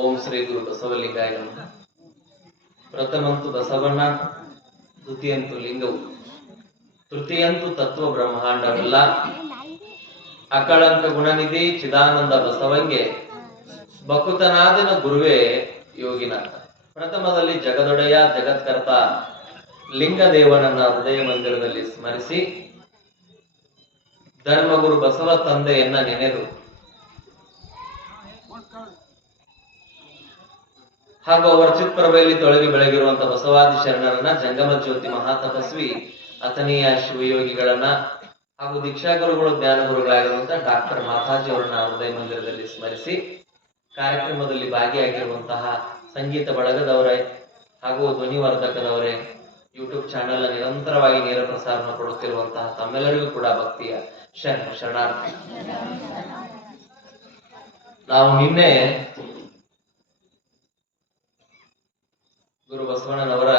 ಓಂ ಶ್ರೀ ಗುರು ಬಸವಲಿಂಗಾಯ ನಮಃ. ಪ್ರಥಮಂತು ಬಸವಣ್ಣ, ದ್ವಿತೀಯಂತು ಲಿಂಗವು, ತೃತೀಯಂತು ತತ್ವ ಬ್ರಹ್ಮಾಂಡವೆಲ್ಲ, ಅಕಳಂಕ ಗುಣನಿಧಿ ಚಿದಾನಂದ ಬಸವಂಗೆ ಬಕುತನಾದಿನ ಗುರುವೇ ಯೋಗಿನಾಥ. ಪ್ರಥಮದಲ್ಲಿ ಜಗದೊಡೆಯ ಜಗತ್ಕರ್ತ ಲಿಂಗದೇವನನ್ನ ಹೃದಯ ಮಂದಿರದಲ್ಲಿ ಸ್ಮರಿಸಿ ಧರ್ಮಗುರು ಬಸವ ತಂದೆಯನ್ನ ನೆನೆದು ಹಾಗೂ ಅವರ ಚಿತ್ಪ್ರಭೆಯಲ್ಲಿ ತೊಳಗಿ ಬೆಳಗಿರುವಂತಹ ಬಸವಾದಿ ಶರಣರನ್ನ, ಜಂಗಮ ಜ್ಯೋತಿ ಮಹಾತಪಸ್ವಿ ಅಥನೀಯ ಶಿವಯೋಗಿಗಳನ್ನ ಹಾಗೂ ದೀಕ್ಷಾಗುರುಗಳು ಜ್ಞಾನಗುರುಗಳಾಗಿರುವಂತಹ ಡಾಕ್ಟರ್ ಮಾತಾಜಿ ಅವರನ್ನ ಹೃದಯ ಮಂದಿರದಲ್ಲಿ ಸ್ಮರಿಸಿ ಕಾರ್ಯಕ್ರಮದಲ್ಲಿ ಭಾಗಿಯಾಗಿರುವಂತಹ ಸಂಗೀತ ಬಳಗದವರೇ ಹಾಗೂ ಧ್ವನಿವರ್ಧಕದವರೇ, ಯೂಟ್ಯೂಬ್ ಚಾನೆಲ್ ನಿರಂತರವಾಗಿ ನೇರ ಪ್ರಸಾರ ಕೊಡುತ್ತಿರುವಂತಹ ತಮ್ಮೆಲ್ಲರಿಗೂ ಕೂಡ ಭಕ್ತಿಯ ಶರಣಾರ್ಥಿ. ನಾವು ನಿನ್ನೆ ಗುರು ಬಸವಣ್ಣನವರ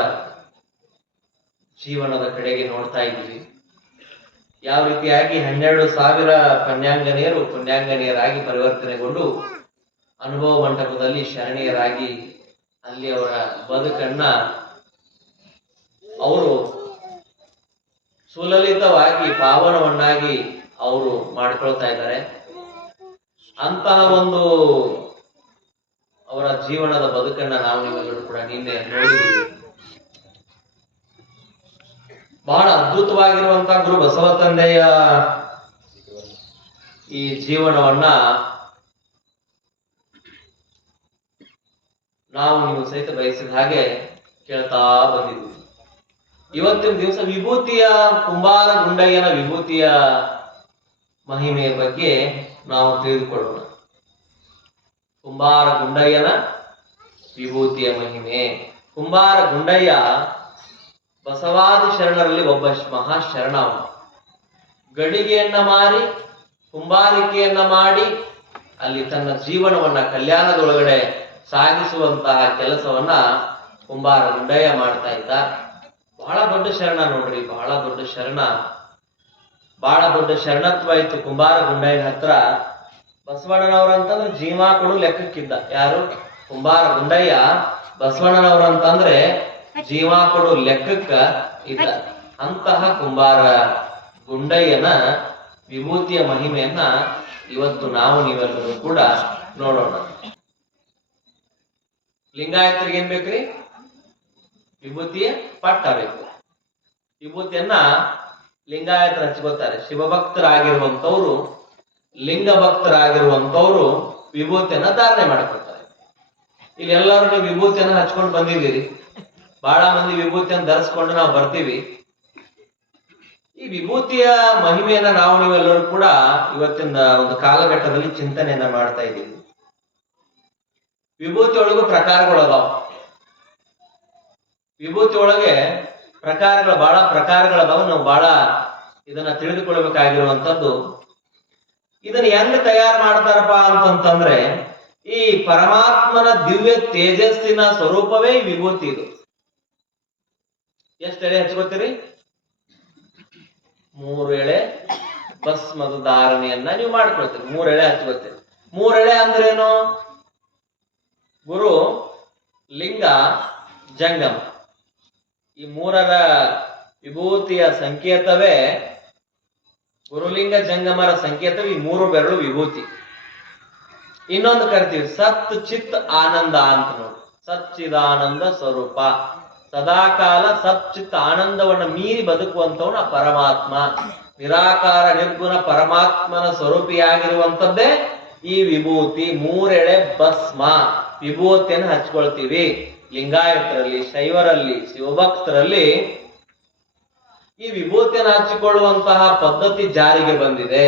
ಜೀವನದ ಕಡೆಗೆ ನೋಡ್ತಾ ಇದ್ವಿ. ಯಾವ ರೀತಿಯಾಗಿ 12,000 ಪುಣ್ಯಾಂಗನೆಯರಾಗಿ ಪರಿವರ್ತನೆಗೊಂಡು ಅನುಭವ ಮಂಟಪದಲ್ಲಿ ಶರಣೀಯರಾಗಿ ಅಲ್ಲಿ ಅವರ ಬದುಕನ್ನ ಅವರು ಸುಲಲಿತವಾಗಿ ಪಾವನವನ್ನಾಗಿ ಅವರು ಮಾಡ್ಕೊಳ್ತಾ ಇದ್ದಾರೆ. ಅಂತಹ ಒಂದು ಅವರ ಜೀವನದ ಬದುಕನ್ನ ನಾವು ನೀವೆಲ್ಲರೂ ಕೂಡ ನಿನ್ನೆ ನೋಡಿದ್ದೀವಿ. ಬಹಳ ಅದ್ಭುತವಾಗಿರುವಂತಹ ಗುರು ಬಸವ ತಂದೆಯ ಈ ಜೀವನವನ್ನ ನಾವು ನೀವು ಸಹಿತ ಬಯಸಿದ ಹಾಗೆ ಕೇಳ್ತಾ ಬಂದಿದ್ವಿ. ಇವತ್ತಿನ ದಿವಸ ವಿಭೂತಿಯ ಕುಂಬಾರ ಗುಂಡಯ್ಯನ ವಿಭೂತಿಯ ಮಹಿಮೆಯ ಬಗ್ಗೆ ನಾವು ತಿಳಿದುಕೊಳ್ಳೋಣ. ಕುಂಬಾರ ಗುಂಡಯ್ಯನ ವಿಭೂತಿಯ ಮಹಿಮೆ. ಕುಂಬಾರ ಗುಂಡಯ್ಯ ಬಸವಾದಿ ಶರಣರಲ್ಲಿ ಒಬ್ಬ ಮಹಾಶರಣ. ಅವನು ಗಡಿಗೆಯನ್ನ ಮಾರಿ ಕುಂಬಾರಿಕೆಯನ್ನ ಮಾಡಿ ಅಲ್ಲಿ ತನ್ನ ಜೀವನವನ್ನ ಕಲ್ಯಾಣದೊಳಗಡೆ ಸಾಗಿಸುವಂತಹ ಕೆಲಸವನ್ನ ಕುಂಬಾರ ಗುಂಡಯ್ಯ ಮಾಡ್ತಾ ಇದ್ದ. ಬಹಳ ದೊಡ್ಡ ಶರಣ ನೋಡ್ರಿ, ಬಹಳ ದೊಡ್ಡ ಶರಣ, ಬಹಳ ದೊಡ್ಡ ಶರಣತ್ವ ಇತ್ತು ಕುಂಬಾರ ಗುಂಡಯ್ಯನ ಹತ್ರ. ಬಸವಣ್ಣನವರಂತಂದ್ರೆ ಜೀವ ಕೊಡು ಲೆಕ್ಕಕ್ಕಿದ್ದ. ಯಾರು? ಕುಂಬಾರ ಗುಂಡಯ್ಯ ಬಸವಣ್ಣನವರಂತಂದ್ರೆ ಜೀವ ಕೊಡು ಲೆಕ್ಕಕ್ಕ ಇದ್ದ. ಅಂತಹ ಕುಂಬಾರ ಗುಂಡಯ್ಯನ ವಿಭೂತಿಯ ಮಹಿಮೆಯನ್ನ ಇವತ್ತು ನಾವು ನೀವೆಲ್ಲರೂ ಕೂಡ ನೋಡೋಣ. ಲಿಂಗಾಯತರಿಗೆ ಏನ್ ಬೇಕ್ರಿ? ವಿಭೂತಿಯ ಪಟ್ಟ ಬೇಕು. ವಿಭೂತಿಯನ್ನ ಲಿಂಗಾಯತರು ಹಚ್ಕೋತಾರೆ. ಶಿವಭಕ್ತರಾಗಿರುವಂತವ್ರು, ಲಿಂಗ ಭಕ್ತರಾಗಿರುವಂತವ್ರು ವಿಭೂತಿಯನ್ನ ಧಾರಣೆ ಮಾಡ್ಕೊಳ್ತಾರೆ. ಇಲ್ಲಿ ಎಲ್ಲರೂ ನೀವು ವಿಭೂತಿಯನ್ನ ಹಚ್ಕೊಂಡು ಬಂದಿದ್ದೀರಿ. ಬಹಳ ಮಂದಿ ವಿಭೂತಿಯನ್ನ ಧರಿಸ್ಕೊಂಡು ನಾವು ಬರ್ತೀವಿ. ಈ ವಿಭೂತಿಯ ಮಹಿಮೆಯನ್ನ ನಾವು ನೀವೆಲ್ಲರೂ ಕೂಡ ಇವತ್ತಿನ ಒಂದು ಕಾಲಘಟ್ಟದಲ್ಲಿ ಚಿಂತನೆಯನ್ನ ಮಾಡ್ತಾ ಇದ್ದೀವಿ. ವಿಭೂತಿ ಒಳಗೂ ಪ್ರಕಾರಗಳು ಅದಾವ. ವಿಭೂತಿ ಒಳಗೆ ಬಹಳ ಪ್ರಕಾರಗಳದಾವ. ನಾವು ಬಹಳ ಇದನ್ನ ತಿಳಿದುಕೊಳ್ಬೇಕಾಗಿರುವಂತದ್ದು. ಇದನ್ನ ಹೆಂಗ್ ತಯಾರು ಮಾಡ್ತಾರಪ್ಪ ಅಂತಂತಂದ್ರೆ, ಈ ಪರಮಾತ್ಮನ ದಿವ್ಯ ತೇಜಸ್ಸಿನ ಸ್ವರೂಪವೇ ಈ ವಿಭೂತಿ. ಇದು ಎಷ್ಟು ಎಳೆ ಹಚ್ಕೋತೀರಿ? 3 ಎಳೆ ಭಸ್ಮದ ಧಾರಣೆಯನ್ನ ನೀವು ಮಾಡ್ಕೊಳ್ತೀರಿ. 3 ಎಳೆ ಹಚ್ಕೋತೀರಿ. 3 ಎಳೆ ಅಂದ್ರೇನು? ಗುರು, ಲಿಂಗ, ಜಂಗಮ. ಈ 3ರ ವಿಭೂತಿಯ ಸಂಕೇತವೇ, ಗುರುಲಿಂಗ ಜಂಗಮರ ಸಂಕೇತವೇ ಈ 3 ಬೆರಳು ವಿಭೂತಿ. ಇನ್ನೊಂದು ಕರಿತೀವಿ ಸತ್ ಚಿತ್ ಆನಂದ ಅಂತ ನೋಡಿ. ಸಚ್ಚಿದಾನಂದ ಸ್ವರೂಪ, ಸದಾಕಾಲ ಸಚ್ಚಿತ್ ಆನಂದವನ್ನ ಮೀರಿ ಬದುಕುವಂತವನ ಪರಮಾತ್ಮ. ನಿರಾಕಾರ ನಿರ್ಗುಣ ಪರಮಾತ್ಮನ ಸ್ವರೂಪಿಯಾಗಿರುವಂತದ್ದೇ ಈ ವಿಭೂತಿ. 3 ಎಳೆ ಭಸ್ಮ ವಿಭೂತಿಯನ್ನು ಹಚ್ಕೊಳ್ತೀವಿ. ಲಿಂಗಾಯತರಲ್ಲಿ, ಶೈವರಲ್ಲಿ, ಶಿವಭಕ್ತರಲ್ಲಿ ಈ ವಿಭೂತಿಯನ್ನು ಹಚ್ಚಿಕೊಳ್ಳುವಂತಹ ಪದ್ಧತಿ ಜಾರಿಗೆ ಬಂದಿದೆ.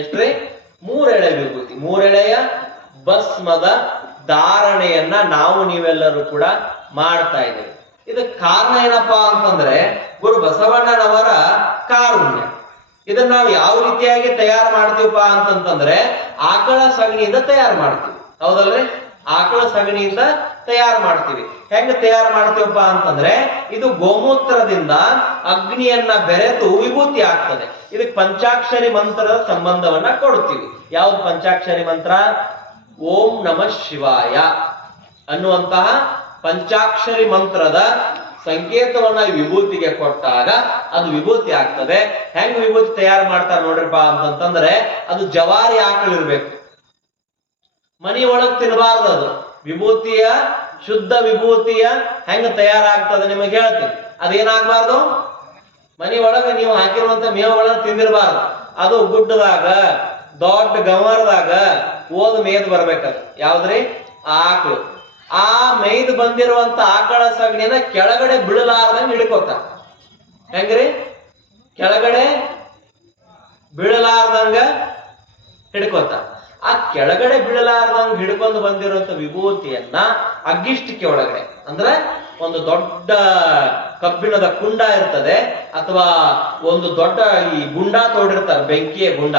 ಎಷ್ಟ್ರಿ? 3 ಎಳೆ ವಿಭೂತಿ, 3 ಎಳೆಯ ಭಸ್ಮದ ಧಾರಣೆಯನ್ನ ನಾವು ನೀವೆಲ್ಲರೂ ಕೂಡ ಮಾಡ್ತಾ ಇದ್ದೇವೆ. ಇದಕ್ಕೆ ಕಾರಣ ಏನಪ್ಪಾ ಅಂತಂದ್ರೆ ಗುರು ಬಸವಣ್ಣನವರ ಕಾರುಣ್ಯ. ಇದನ್ನ ನಾವು ಯಾವ ರೀತಿಯಾಗಿ ತಯಾರು ಮಾಡ್ತೀವಪ್ಪ ಅಂತಂತಂದ್ರೆ ಆಕಳ ಸಗಣಿಯಿಂದ ತಯಾರು ಮಾಡ್ತೀವಿ. ಹೌದಲ್ರಿ? ಆಕಳ ಸಗಣಿಯಿಂದ ತಯಾರು ಮಾಡ್ತೀವಿ. ಹೆಂಗ ತಯಾರು ಮಾಡ್ತೀವಪ್ಪ ಅಂತಂದ್ರೆ, ಇದು ಗೋಮೂತ್ರದಿಂದ ಅಗ್ನಿಯನ್ನ ಬೆರೆತು ವಿಭೂತಿ ಆಗ್ತದೆ. ಇದಕ್ಕೆ ಪಂಚಾಕ್ಷರಿ ಮಂತ್ರದ ಸಂಬಂಧವನ್ನ ಕೊಡ್ತೀವಿ. ಯಾವ್ದು ಪಂಚಾಕ್ಷರಿ ಮಂತ್ರ? ಓಂ ನಮಃ ಶಿವಾಯ ಅನ್ನುವಂತಹ ಪಂಚಾಕ್ಷರಿ ಮಂತ್ರದ ಸಂಕೇತವನ್ನ ವಿಭೂತಿಗೆ ಕೊಟ್ಟಾಗ ಅದು ವಿಭೂತಿ ಆಗ್ತದೆ. ಹೆಂಗ್ ವಿಭೂತಿ ತಯಾರು ಮಾಡ್ತಾರೆ ನೋಡ್ರಿಪ್ಪ ಅಂತಂತಂದ್ರೆ, ಅದು ಜವಾರಿ ಆಕಳಿರ್ಬೇಕು. ಮನಿ ಒಳಗ್ ತಿನ್ನಬಾರ್ದು. ಅದು ವಿಭೂತಿಯ ಶುದ್ಧ ವಿಭೂತಿಯ ಹೆಂಗ್ ತಯಾರಾಗ್ತದೆ ನಿಮಗೆ ಹೇಳ್ತೀನಿ. ಅದೇನಾಗ್ಬಾರ್ದು, ಮನಿ ಒಳಗ ನೀವು ಹಾಕಿರುವಂತ ಮೇವ ಒಳಗ ತಿಂದಿರಬಾರ್ದು. ಅದು ಗುಡ್ಡದಾಗ ದೊಡ್ಡ ಗಮರದಾಗ ಓದ್ ಮೇಯ್ದು ಬರ್ಬೇಕದು. ಯಾವ್ದ್ರಿ? ಆಕಳು. ಆ ಮೇಯ್ದು ಬಂದಿರುವಂತ ಆಕಳ ಸಗಣಿನ ಕೆಳಗಡೆ ಬೀಳಲಾರ್ದಂಗ ಹಿಡ್ಕೋತಾರ. ಹೆಂಗ್ರಿ? ಕೆಳಗಡೆ ಬೀಳಲಾರ್ದಂಗ ಹಿಡ್ಕೋತಾರ. ಆ ಕೆಳಗಡೆ ಬೀಳಲಾರ್ದಂಗ ಹಿಡ್ಕೊಂಡು ಬಂದಿರುವಂತ ವಿಭೂತಿಯನ್ನ ಅಗ್ಗಿಷ್ಟಿಕೆ ಒಳಗಡೆ, ಅಂದ್ರೆ ಒಂದು ದೊಡ್ಡ ಕಬ್ಬಿಣದ ಕುಂಡ ಇರ್ತದೆ, ಅಥವಾ ಒಂದು ದೊಡ್ಡ ಈ ಗುಂಡ ತೋಡಿರ್ತಾರೆ, ಬೆಂಕಿಯ ಗುಂಡ.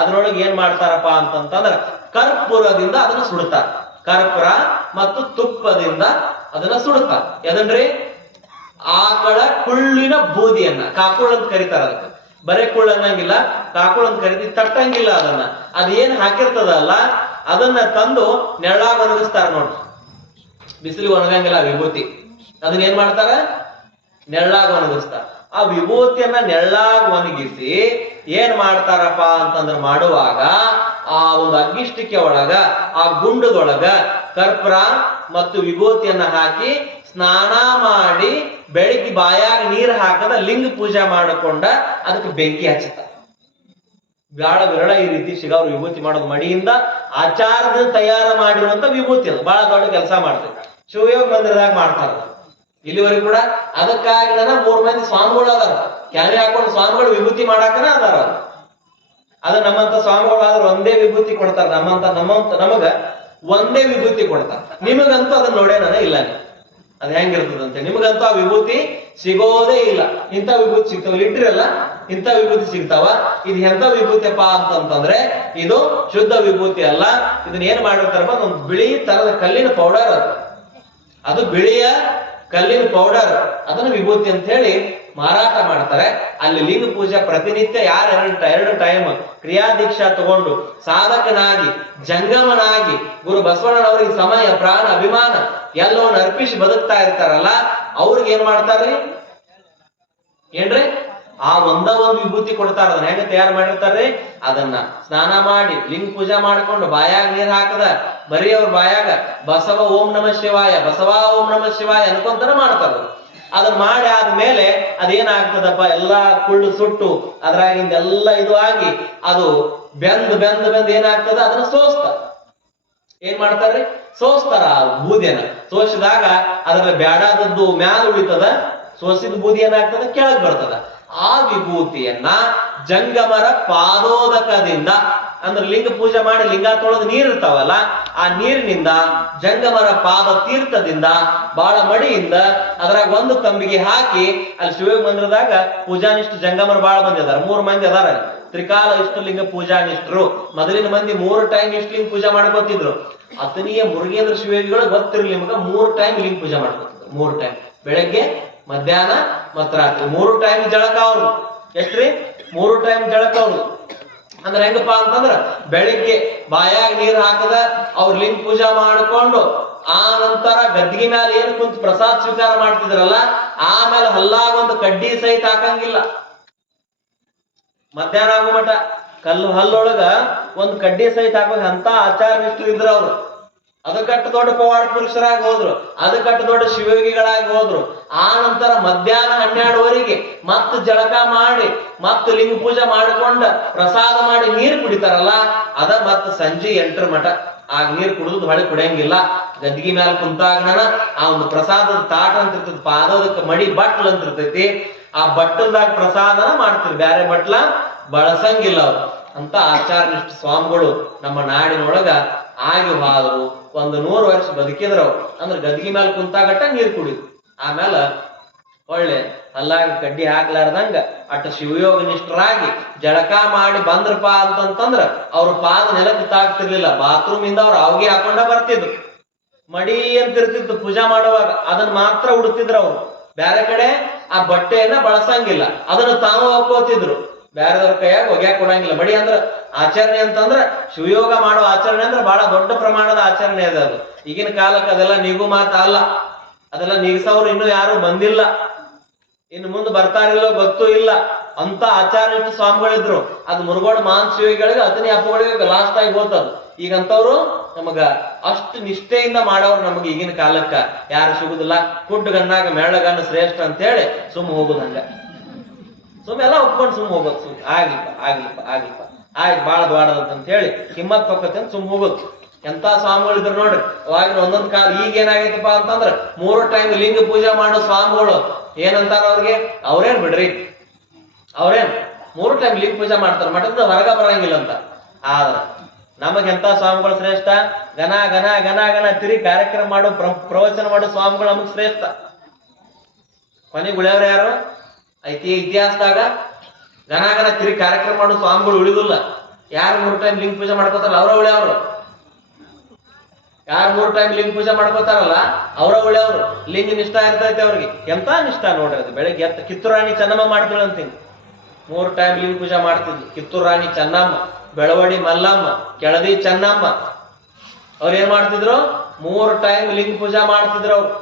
ಅದ್ರೊಳಗೆ ಏನ್ ಮಾಡ್ತಾರಪ್ಪ ಅಂತಂತಂದ್ರ ಕರ್ಪೂರದಿಂದ ಅದನ್ನ ಸುಡ್ತಾರ. ಕರ್ಪೂರ ಮತ್ತು ತುಪ್ಪದಿಂದ ಅದನ್ನ ಸುಡ್ತಾರ. ಎದನ್ರಿ? ಆಕಳ ಕುಳ್ಳಿನ ಬೂದಿಯನ್ನ ಕಾಕುಳ್ ಅಂತ ಕರೀತಾರ. ಅದಕ್ಕೆ ಬರೇ ಕುಳ್ಳ ಅನ್ನಂಗಿಲ್ಲ, ಕಾಕುಳ್ ಅಂತ ಕರಿತೀವಿ. ತಟ್ಟಂಗಿಲ್ಲ ಅದನ್ನ. ಅದೇನ್ ಹಾಕಿರ್ತದಲ್ಲ ಅದನ್ನ ತಂದು ನೆರಳಾಗ ಒಣಗಿಸ್ತಾರ ನೋಡ್ರಿ. ಬಿಸಿಲಿಗೆ ಒಣಗಂಗಿಲ್ಲ ವಿಭೂತಿ. ಅದನ್ನ ಏನ್ ಮಾಡ್ತಾರ? ನೆರಳಾಗ ಒಣಗಿಸ್ತಾರ. ಆ ವಿಭೂತಿಯನ್ನ ನೆರಳಾಗ ಒಣಗಿಸಿ ಏನ್ ಮಾಡ್ತಾರಪ್ಪ ಅಂತಂದ್ರ ಮಾಡುವಾಗ ಆ ಒಂದು ಅಗ್ಗಿಷ್ಟಿಕೆ ಒಳಗ ಆ ಗುಂಡದೊಳಗ ಕರ್ಪೂರ ಮತ್ತು ವಿಭೂತಿಯನ್ನ ಹಾಕಿ ಸ್ನಾನ ಮಾಡಿ ಬೆಳಿಗ್ಗೆ ಬಾಯಾಗ ನೀರು ಹಾಕದ ಲಿಂಗ ಪೂಜೆ ಮಾಡಿಕೊಂಡ ಅದಕ್ಕೆ ಬೆಂಕಿ ಹಚ್ಚುತ್ತಾರೆ. ಬಹಳ ವಿರಳ ಈ ರೀತಿ ಸಿಗವ್ರು ವಿಭೂತಿ ಮಾಡೋದು. ಮಡಿಯಿಂದ ಆಚಾರದ ತಯಾರು ಮಾಡಿರುವಂತ ವಿಭೂತಿ. ಅದು ಬಹಳ ದೊಡ್ಡ ಕೆಲಸ ಮಾಡ್ತಾರೆ. ಶಿವಯೋಗ ಮಂದಿರದಾಗ ಮಾಡ್ತಾರ ಇಲ್ಲಿವರೆಗೂ ಕೂಡ. ಅದಕ್ಕಾಗಿ 3 ಮಂದಿ ಸ್ವಾಮಿಗಳು ಅದಾರ. ಕ್ಯಾನೆ ಹಾಕೊಂಡು ಸ್ವಾಮಿಗಳು ವಿಭೂತಿ ಮಾಡಾಕನ ಅದಾರ. ಅದು ನಮ್ಮಂತ ಸ್ವಾಮಿಗಳು ಆದ್ರೆ ಒಂದೇ ವಿಭೂತಿ ಕೊಡ್ತಾರ. ನಮಗ ಒಂದೇ ವಿಭೂತಿ ಕೊಡ್ತಾರ. ನಿಮಗಂತೂ ಅದನ್ನ ನೋಡೇನ ಇಲ್ಲ. ಅದ್ ಹೆಂಗಿರ್ತದಂತೆ ನಿಮಗಂತೂ ಆ ವಿಭೂತಿ ಸಿಗೋದೇ ಇಲ್ಲ. ಇಂಥ ವಿಭೂತಿ ಸಿಗ್ತಾವ, ಇಟ್ಟಿರಲ್ಲ ಇಂಥ ವಿಭೂತಿ ಸಿಗ್ತಾವ. ಇದು ಎಂತ ವಿಭೂತಿಯಪ್ಪ ಅಂತಂತಂದ್ರೆ ಇದು ಶುದ್ಧ ವಿಭೂತಿ ಅಲ್ಲ. ಇದನ್ನ ಏನ್ ಮಾಡಿರ್ತಾರಪ್ಪ, ಒಂದು ಬಿಳಿ ತರದ ಕಲ್ಲಿನ ಪೌಡರ್. ಅದು ಬಿಳಿಯ ಕಲ್ಲಿನ ಪೌಡರ್, ಅದನ್ನ ವಿಭೂತಿ ಅಂತ ಹೇಳಿ ಮಾರಾಟ ಮಾಡ್ತಾರೆ. ಅಲ್ಲಿ ಲಿಂಗ ಪೂಜೆ ಪ್ರತಿನಿತ್ಯ ಯಾರು ಎರಡು ಟೈಮ್ ಕ್ರಿಯಾ ದೀಕ್ಷಾ ತಗೊಂಡು ಸಾಧಕನಾಗಿ ಜಂಗಮನಾಗಿ ಗುರು ಬಸವಣ್ಣನವರಿಗೆ ಸಮಯ ಪ್ರಾಣ ಅಭಿಮಾನ ಎಲ್ಲವನ್ನು ಅರ್ಪಿಸಿ ಬದುಕ್ತಾ ಇರ್ತಾರಲ್ಲ, ಅವ್ರಿಗೆ ಏನ್ ಮಾಡ್ತಾರ್ರಿ? ಏನ್ರಿ? ಆ ಒಂದು ವಿಭೂತಿ ಕೊಡ್ತಾರ. ಅದನ್ನ ಹೆಂಗ ತಯಾರು ಮಾಡಿರ್ತಾರ್ರಿ? ಅದನ್ನ ಸ್ನಾನ ಮಾಡಿ ಲಿಂಗ ಪೂಜೆ ಮಾಡ್ಕೊಂಡು ಬಾಯಾಗ ನೀರ್ ಹಾಕದ ಬರೀ ಅವ್ರ ಬಾಯಾಗ ಬಸವ ಓಂ ನಮಃ ಶಿವಾಯ, ಬಸವ ಓಂ ನಮಃ ಶಿವಾಯ ಅನ್ಕೊಂತಾರ ಮಾಡ್ತಾರ. ಅದನ್ನ ಮಾಡಿ ಆದ್ಮೇಲೆ ಅದೇನಾಗ್ತದಪ್ಪ, ಎಲ್ಲಾ ಕುಳ್ಳು ಸುಟ್ಟು ಅದ್ರಾಗಿಂದ ಎಲ್ಲ ಇದು ಆಗಿ ಅದು ಬೆಂದ್ ಏನಾಗ್ತದ, ಅದನ್ನ ಸೋಸ್ತಾರ. ಏನ್ ಮಾಡ್ತಾರ್ರಿ? ಸೋಸ್ತಾರ. ಆ ಬೂದಿಯನ್ನ ಸೋಸಿದಾಗ ಅದ್ರಲ್ಲಿ ಬ್ಯಾಡಾದದ್ದು ಮ್ಯಾಲ ಉಳಿತದ, ಸೋಸಿದ ಬೂದಿ ಏನಾಗ್ತದ ಕೆಳಗ್ ಬರ್ತದ. ಆ ವಿಭೂತಿಯನ್ನ ಜಂಗಮರ ಪಾದೋದಕದಿಂದ, ಅಂದ್ರೆ ಲಿಂಗ ಪೂಜೆ ಮಾಡಿ ಲಿಂಗ ತೊಳೆದು ನೀರ್ ಇರ್ತಾವಲ್ಲ, ಆ ನೀರಿನಿಂದ ಜಂಗಮರ ಪಾದ ತೀರ್ಥದಿಂದ ಬಾಳ ಮಡಿಯಿಂದ ಅದ್ರಾಗ ಒಂದು ತಂಬಿಗೆ ಹಾಕಿ ಅಲ್ಲಿ ಶಿವಯೋಗ ಮಂದಿರದಾಗ ಪೂಜಾನಿಷ್ಠ ಜಂಗಮರು ಬಾಳ ಮಂದಿ ಅದಾರ. 3 ಮಂದಿ ಅದಾರ. ತ್ರಿಕಾಲ ಇಷ್ಟಲಿಂಗ ಪೂಜಾನಿಷ್ಠರು. ಮೊದಲಿನ ಮಂದಿ 3 ಟೈಮ್ ಇಷ್ಟಲಿಂಗ ಪೂಜೆ ಮಾಡ್ಕೋತಿದ್ರು. ಅತನಿಯ ಮುರುಗೇಂದ್ರ ಶಿವಯೋಗಿಗಳು ಗೊತ್ತಿರ್ಲಿ ನಿಮಗ 3 ಟೈಮ್ ಲಿಂಗ ಪೂಜೆ ಮಾಡ್ಕೋತಿದ್ರು. 3 ಟೈಮ್, ಬೆಳಗ್ಗೆ ಮಧ್ಯಾಹ್ನ ಮತ್ತ ರಾತ್ರಿ 3 ಟೈಮ್ ಜಳಕ. ಅವ್ರು ಎಷ್ಟ್ರಿ? 3 ಟೈಮ್ ಜಳಕ ಅವ್ರು. ಅಂದ್ರೆ ಹೆಂಗಪ್ಪಾ ಅಂತಂದ್ರ ಬೆಳಿಗ್ಗೆ ಬಾಯಾಗ ನೀರ್ ಹಾಕದ ಅವ್ರ ಲಿಂಗ ಪೂಜಾ ಮಾಡ್ಕೊಂಡು ಆ ನಂತರ ಗದ್ದಿಗೆ ಮ್ಯಾಲ ಏನ್ ಕುಂತ ಪ್ರಸಾದ ಸ್ವೀಕಾರ ಮಾಡ್ತಿದ್ರಲ್ಲ, ಆಮೇಲೆ ಹಲ್ಲಾಗ ಒಂದು ಕಡ್ಡಿ ಸಹಿತ ಹಾಕಂಗಿಲ್ಲ. ಮಧ್ಯಾಹ್ನ ಆಗೋ ಮಠ ಹಲ್ಲೊಳಗ ಒಂದು ಕಡ್ಡಿ ಸಹಿತ ಹಾಕೋ ಅಂತ ಆಚಾರ ನಿಷ್ಠರು ಇದ್ರು ಅವ್ರು. ಅದಕ್ಕಟ್ಟು ದೊಡ್ಡ ಪವಾಡ ಪುರುಷರಾಗಿ ಹೋದ್ರು, ಅದಕ್ಕಟ್ಟು ದೊಡ್ಡ ಶಿವಯೋಗಿಗಳಾಗಿ ಹೋದ್ರು. ಆ ನಂತರ ಮಧ್ಯಾಹ್ನ 12ವರೆಗೆ ಮತ್ ಜಳಕ ಮಾಡಿ ಮತ್ ಲಿಂಗ ಪೂಜೆ ಮಾಡ್ಕೊಂಡ ಪ್ರಸಾದ ಮಾಡಿ ನೀರು ಕುಡಿತಾರಲ್ಲ, ಅದ ಮತ್ ಸಂಜೆ 8ರ ಮಠ. ಆಗ ನೀರು ಕುಡಿದು ಹೊಳೆ ಕುಡಿಯಂಗಿಲ್ಲ. ಗದ್ದಿಗೆ ಮ್ಯಾಲ ಕುಂತಾಗನ ಆ ಒಂದು ಪ್ರಸಾದದ ತಾಟ ಅಂತ ಇರ್ತದ, ಪಾದೋದಕ್ಕೆ ಮಡಿ ಬಟ್ಲ್ ಅಂತ ಇರ್ತೈತಿ. ಆ ಬಟ್ಟಲ್ದಾಗ ಪ್ರಸಾದನ ಮಾಡ್ತಿರ್, ಬ್ಯಾರೆ ಬಟ್ಲ ಬಳಸಂಗಿಲ್ಲ ಅವ್ರು. ಅಂತ ಆಚಾರ ನಿಷ್ಠ ಸ್ವಾಮಿಗಳು ನಮ್ಮ ನಾಡಿನೊಳಗ ಆಗಿ ಹೋದ್ರು. 100 ವರ್ಷ ಬದುಕಿದ್ರು. ಅಂದ್ರೆ ಗದ್ದಿಗೆ ಮೇಲೆ ಕುಂತಾಗಟ್ಟ ನೀರು ಕುಡಿದ್ರು. ಆಮೇಲೆ ಒಳ್ಳೆ ಅಲ್ಲಾಗ ಕಡ್ಡಿ ಹಾಕ್ಲಾರ್ದಂಗ ಅಟ್ಟ ಶಿವಯೋಗ ನಿಷ್ಠರಾಗಿ ಜಳಕ ಮಾಡಿ ಬಂದ್ರಪ್ಪ ಅಂತಂತಂದ್ರ ಅವ್ರ ಪಾದ ನೆಲಕ್ಕೆ ತಾಗ್ತಿರ್ಲಿಲ್ಲ. ಬಾತ್ರೂಮ್ ಇಂದ ಅವ್ರು ಅವಿಗೆ ಹಾಕೊಂಡ ಬರ್ತಿದ್ರು. ಮಡಿ ಅಂತ ಇರ್ತಿತ್ತು ಪೂಜಾ ಮಾಡುವಾಗ, ಅದನ್ನ ಮಾತ್ರ ಉಡ್ತಿದ್ರು ಅವ್ರು. ಬೇರೆ ಕಡೆ ಆ ಬಟ್ಟೆಯನ್ನ ಬಳಸಂಗಿಲ್ಲ. ಅದನ್ನ ತಾವು ಹಾಕೋತಿದ್ರು. ಬ್ಯಾರದವ್ರ ಕೈಯಾಗ ಒಗ್ಯಾಕ ಕೊಡಂಗಿಲ್ಲ. ಮಡಿ ಅಂದ್ರ ಆಚರಣೆ ಅಂತಂದ್ರ ಶಿವಯೋಗ ಮಾಡೋ ಆಚರಣೆ ಅಂದ್ರೆ ಬಹಳ ದೊಡ್ಡ ಪ್ರಮಾಣದ ಆಚರಣೆ ಅದ ಅದು. ಈಗಿನ ಕಾಲಕ್ಕೆ ಅದೆಲ್ಲ ನೀಗು ಮಾತ ಅಲ್ಲ, ಅದೆಲ್ಲ ನೀಗ್ಸವ್ರು ಇನ್ನೂ ಯಾರು ಬಂದಿಲ್ಲ, ಇನ್ನು ಮುಂದೆ ಬರ್ತಾರಿಲ್ಲೋ ಗೊತ್ತೂ ಇಲ್ಲ. ಅಂತ ಆಚಾರ್ಯ ಸ್ವಾಮಿಗಳಿದ್ರು. ಅದು ಮುರುಗೋಡು ಮಾನ್ ಶಿವಿಗಳಿಗೆ ಅತನಿ ಅಪ್ಪಗಳಿಗೆ ಲಾಸ್ಟ್ ಆಗಿ ಹೋಗ್ತದ. ಈಗಂತವ್ರು ನಮಗ ಅಷ್ಟು ನಿಷ್ಠೆಯಿಂದ ಮಾಡೋರು ನಮಗೆ ಈಗಿನ ಕಾಲಕ್ಕ ಯಾರು ಸಿಗುದಿಲ್ಲ. ಕುಡ್ಡು ಗನ್ನಾಗ ಮೆಳ್ಳಗನ್ನ ಶ್ರೇಷ್ಠ ಅಂತ ಹೇಳಿ ಸುಮ್ಮ ಹೋಗುದು. ಹಂಗ ಸುಮ್ಮ ಎಲ್ಲ ಒಪ್ಕೊಂಡು ಸುಮ್ಮ ಹೋಗೋದು. ಸುಮ್ ಆಗ್ಲಿಪ್ಪ ಆಯ್ತು ಬಾಳ ದ್ವಾಡದಂತ ಅಂತ ಹೇಳಿ ಕಿಮ್ಮತ್ ಪಕ್ಕತ್ತೆ ಅಂತ ಸುಮ್ಮ ಹೋಗೋದು. ಎಂತ ಸ್ವಾಮಿಗಳಿದ್ರು ನೋಡ್ರಿ. ಅವಾಗಿನ ಒಂದೊಂದ್ ಕಾಲ ಈಗ ಏನಾಗೈತಪ್ಪ ಅಂತಂದ್ರ 3 ಟೈಮ್ ಲಿಂಗ ಪೂಜೆ ಮಾಡೋ ಸ್ವಾಮಿಗಳು ಏನಂತಾರ ಅವ್ರಿಗೆ, ಅವ್ರೇನ್ ಬಿಡ್ರಿ, ಅವ್ರೇನ್ 3 ಟೈಮ್ ಲಿಂಗ ಪೂಜೆ ಮಾಡ್ತಾರ, ಮಠದ ಹೊರಗ ಬರಂಗಿಲ್ಲ ಅಂತ. ಆದ್ರ ನಮಗೆಂತ ಸ್ವಾಮಿಗಳು ಶ್ರೇಷ್ಠ? ಗನ ಗನ ಗನ ಗನ ತಿರಿ ಕಾರ್ಯಕ್ರಮ ಮಾಡೋ ಪ್ರವಚನ ಮಾಡೋ ಸ್ವಾಮಿಗಳು ನಮಗ್ ಶ್ರೇಷ್ಠ. ಕೊನೆಗೆ ಉಳಿಯವ್ರ ಯಾರು? ಇತಿಹಾಸದಾಗ ಗನ ಗನ ತಿರಿ ಕಾರ್ಯಕ್ರಮ ಮಾಡೋ ಸ್ವಾಮಿಗಳು ಉಳಿದಿಲ್ಲ. ಯಾರು 3 ಟೈಮ್ ಲಿಂಗ ಪೂಜೆ ಮಾಡ್ಕೋತಾರಲ್ಲ ಅವ್ರ ಉಳಿಯವ್ರು. ಯಾರು 3 ಟೈಮ್ ಲಿಂಗ ಪೂಜೆ ಮಾಡ್ಕೋತಾರಲ್ಲ ಅವ್ರ ಉಳಿಯವ್ರು. ಲಿಂಗ ನಿಷ್ಠ ಇರ್ತೈತೆ ಅವ್ರಿಗೆ. ಎಂತ ನಿಷ್ಠ ನೋಡ್ರಿ ಅದು. ಬೆಳಿಗ್ಗೆ ಎತ್ತ ಕಿತ್ತೂರು ರಾಣಿ ಚೆನ್ನಮ್ಮ ಮಾಡ್ತಿಳು ಅಂತೀನಿ. 3 ಟೈಮ್ ಲಿಂಗ ಪೂಜೆ ಮಾಡ್ತಿದ್ಲು. ಕಿತ್ತೂರು ರಾಣಿ ಚೆನ್ನಮ್ಮ, ಬೆಳವಡಿ ಮಲ್ಲಮ್ಮ, ಕೆಳದಿ ಚೆನ್ನಮ್ಮ ಅವ್ರು ಏನ್ ಮಾಡ್ತಿದ್ರು? 3 ಟೈಮ್ ಲಿಂಗ ಪೂಜಾ ಮಾಡ್ತಿದ್ರು ಅವ್ರು.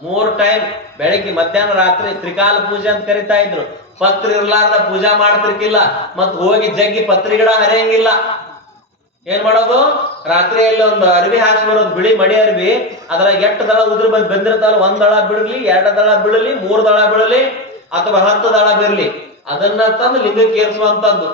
3 ಟೈಮ್ ಬೆಳಿಗ್ಗೆ ಮಧ್ಯಾಹ್ನ ರಾತ್ರಿ ತ್ರಿಕಾಲ ಪೂಜೆ ಅಂತ ಕರಿತಾ ಇದ್ರು. ಪತ್ರ ಇರ್ಲಾರ್ದ ಪೂಜಾ ಮಾಡ್ತಿರ್ಕಿಲ್ಲ. ಮತ್ ಹೋಗಿ ಜಗ್ಗಿ ಪತ್ರಿ ಗಿಡ ಹರಿಯಂಗಿಲ್ಲ. ಏನ್ ಮಾಡೋದು? ರಾತ್ರಿಯಲ್ಲಿ ಒಂದು ಅರ್ಬಿ ಹಾಕಿ ಬರೋದು, ಬಿಳಿ ಮಡಿ ಅರ್ಬಿ. ಅದ್ರಾಗ 8 ದಳ ಉದ್ರ ಬಂದಿರ್ತಾವಲ್ಲ, 1 ದಳ ಬಿಡಲಿ, 2 ದಳ ಬೀಳಲಿ, 3 ದಳ ಬೀಳಲಿ, ಅಥವಾ 10 ದಳ ಬಿರ್ಲಿ, ಅದನ್ನ ತಂದು ಲಿಂಗಕ್ಕೆ ಏರಿಸುವಂತದ್ದು.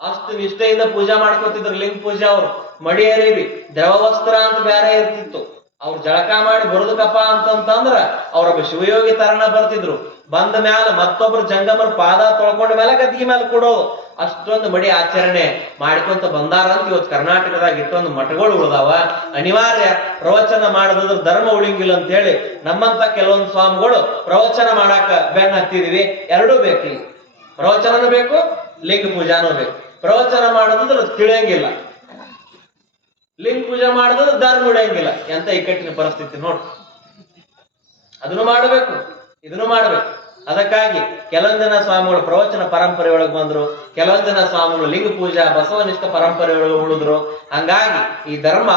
ಅಷ್ಟು ನಿಷ್ಠೆಯಿಂದ ಪೂಜಾ ಮಾಡ್ಕೋತಿದ್ರು ಲಿಂಗ ಪೂಜೆ ಅವ್ರು. ಮಡಿ ಅರಿಬಿ, ದ್ರವ ವಸ್ತ್ರ ಅಂತ ಬೇರೆ ಇರ್ತಿತ್ತು. ಅವ್ರು ಜಳಕ ಮಾಡಿ ಬರುದಕಪ್ಪ ಅಂತಂದ್ರ ಅವ್ರೊಬ್ಬ ಶಿವಯೋಗಿ ತರಣ ಬರ್ತಿದ್ರು. ಬಂದ ಮ್ಯಾಲ ಮತ್ತೊಬ್ರು ಜಂಗಮರ ಪಾದ ತೊಳ್ಕೊಂಡ ಮೇಲೆ ಗದ್ದಿಗೆ ಮೇಲೆ ಕೊಡೋದು. ಅಷ್ಟೊಂದು ಮಡಿ ಆಚರಣೆ ಮಾಡ್ಕೊಂತ ಬಂದಾರ ಅಂತ ಇವತ್ತು ಕರ್ನಾಟಕದಾಗ ಇಟ್ಟೊಂದು ಮಠಗಳು ಉಳ್ದಾವ. ಅನಿವಾರ್ಯ ಪ್ರವಚನ ಮಾಡದ್ರ ಧರ್ಮ ಉಳಿಂಗಿಲ್ಲ ಅಂತ ಹೇಳಿ ನಮ್ಮಂತ ಕೆಲವೊಂದು ಸ್ವಾಮಿಗಳು ಪ್ರವಚನ ಮಾಡಾಕ ಬೆನ್ನ ಹತ್ತಿದೀವಿ. ಎರಡೂ ಬೇಕು. ಇಲ್ಲಿ ಪ್ರವಚನನೂ ಬೇಕು, ಲಿಂಗ ಪೂಜಾನೂ ಬೇಕು. ಪ್ರವಚನ ಮಾಡೋದಂದ್ರೆ ತಿಳಿಯಂಗಿಲ್ಲ, ಲಿಂಗ ಪೂಜೆ ಮಾಡೋದಂದ್ರೆ ಧರ್ಮ ಉಳಿಯಂಗಿಲ್ಲ. ಎಂತ ಇಕ್ಕಟ್ಟಿನ ಪರಿಸ್ಥಿತಿ ನೋಡ್ರಿ. ಅದನ್ನು ಮಾಡಬೇಕು, ಇದನ್ನು ಮಾಡ್ಬೇಕು. ಅದಕ್ಕಾಗಿ ಕೆಲವೊಂದು ಜನ ಸ್ವಾಮಿಗಳು ಪ್ರವಚನ ಪರಂಪರೆ ಒಳಗೆ ಬಂದ್ರು, ಕೆಲವೊಂದು ಜನ ಸ್ವಾಮಿಗಳು ಲಿಂಗ ಪೂಜಾ ಬಸವನಿಷ್ಠ ಪರಂಪರೆ ಒಳಗೆ ಉಳಿದ್ರು. ಹಂಗಾಗಿ ಈ ಧರ್ಮ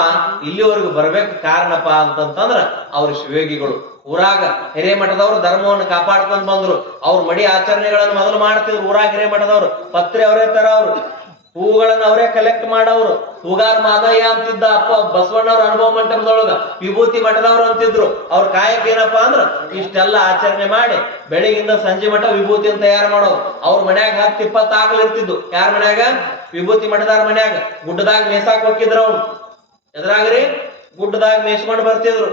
ಇಲ್ಲಿವರೆಗೂ ಬರ್ಬೇಕು ಕಾರಣಪ್ಪ ಅಂತಂದ್ರ ಅವ್ರ ಶಿವಯೋಗಿಗಳು. ಊರಾಗ ಹಿರೇಮಠದವ್ರು ಧರ್ಮವನ್ನು ಕಾಪಾಡ್ಕೊಂಡ್ ಬಂದ್ರು. ಅವ್ರ ಮಡಿ ಆಚರಣೆಗಳನ್ನು ಮೊದಲು ಮಾಡ್ತಿದ್ರು. ಊರಾಗ ಹಿರೇಮಠದವ್ರು ಪತ್ರಿ ಅವರೇ ತರವ್ರು, ಹೂಗಳನ್ನ ಅವರೇ ಕಲೆಕ್ಟ್ ಮಾಡವ್ರು. ಹೂಗಾರ್ ಮಾದಯ್ಯ ಅಂತಿದ್ದ ಅಪ್ಪ ಬಸವಣ್ಣವ್ರ ಅನುಭವ ಮಂಟಪದೊಳಗ. ವಿಭೂತಿ ಮಠದವ್ರು ಅಂತಿದ್ರು. ಅವ್ರ ಕಾಯಕ ಏನಪ್ಪಾ ಅಂದ್ರ ಇಷ್ಟೆಲ್ಲ ಆಚರಣೆ ಮಾಡಿ ಬೆಳಿಗಿಂದ ಸಂಜೆ ಮಠ ವಿಭೂತಿಯನ್ನು ತಯಾರು ಮಾಡೋರು. ಅವ್ರ ಮನ್ಯಾಗ 10-20 ಆಗಲ್ ಇರ್ತಿದ್ದು. ಯಾರ ಮನ್ಯಾಗ? ವಿಭೂತಿ ಮಠದಾರ ಮನ್ಯಾಗ. ಗುಡ್ಡದಾಗ ಮೇಸಾಕ್ ಹೋಗಿದ್ರು ಅವ್ರು. ಎದ್ರಾಗ್ರಿ? ಗುಡ್ಡದಾಗ ಮೇಸ್ಕೊಂಡು ಬರ್ತಿದ್ರು.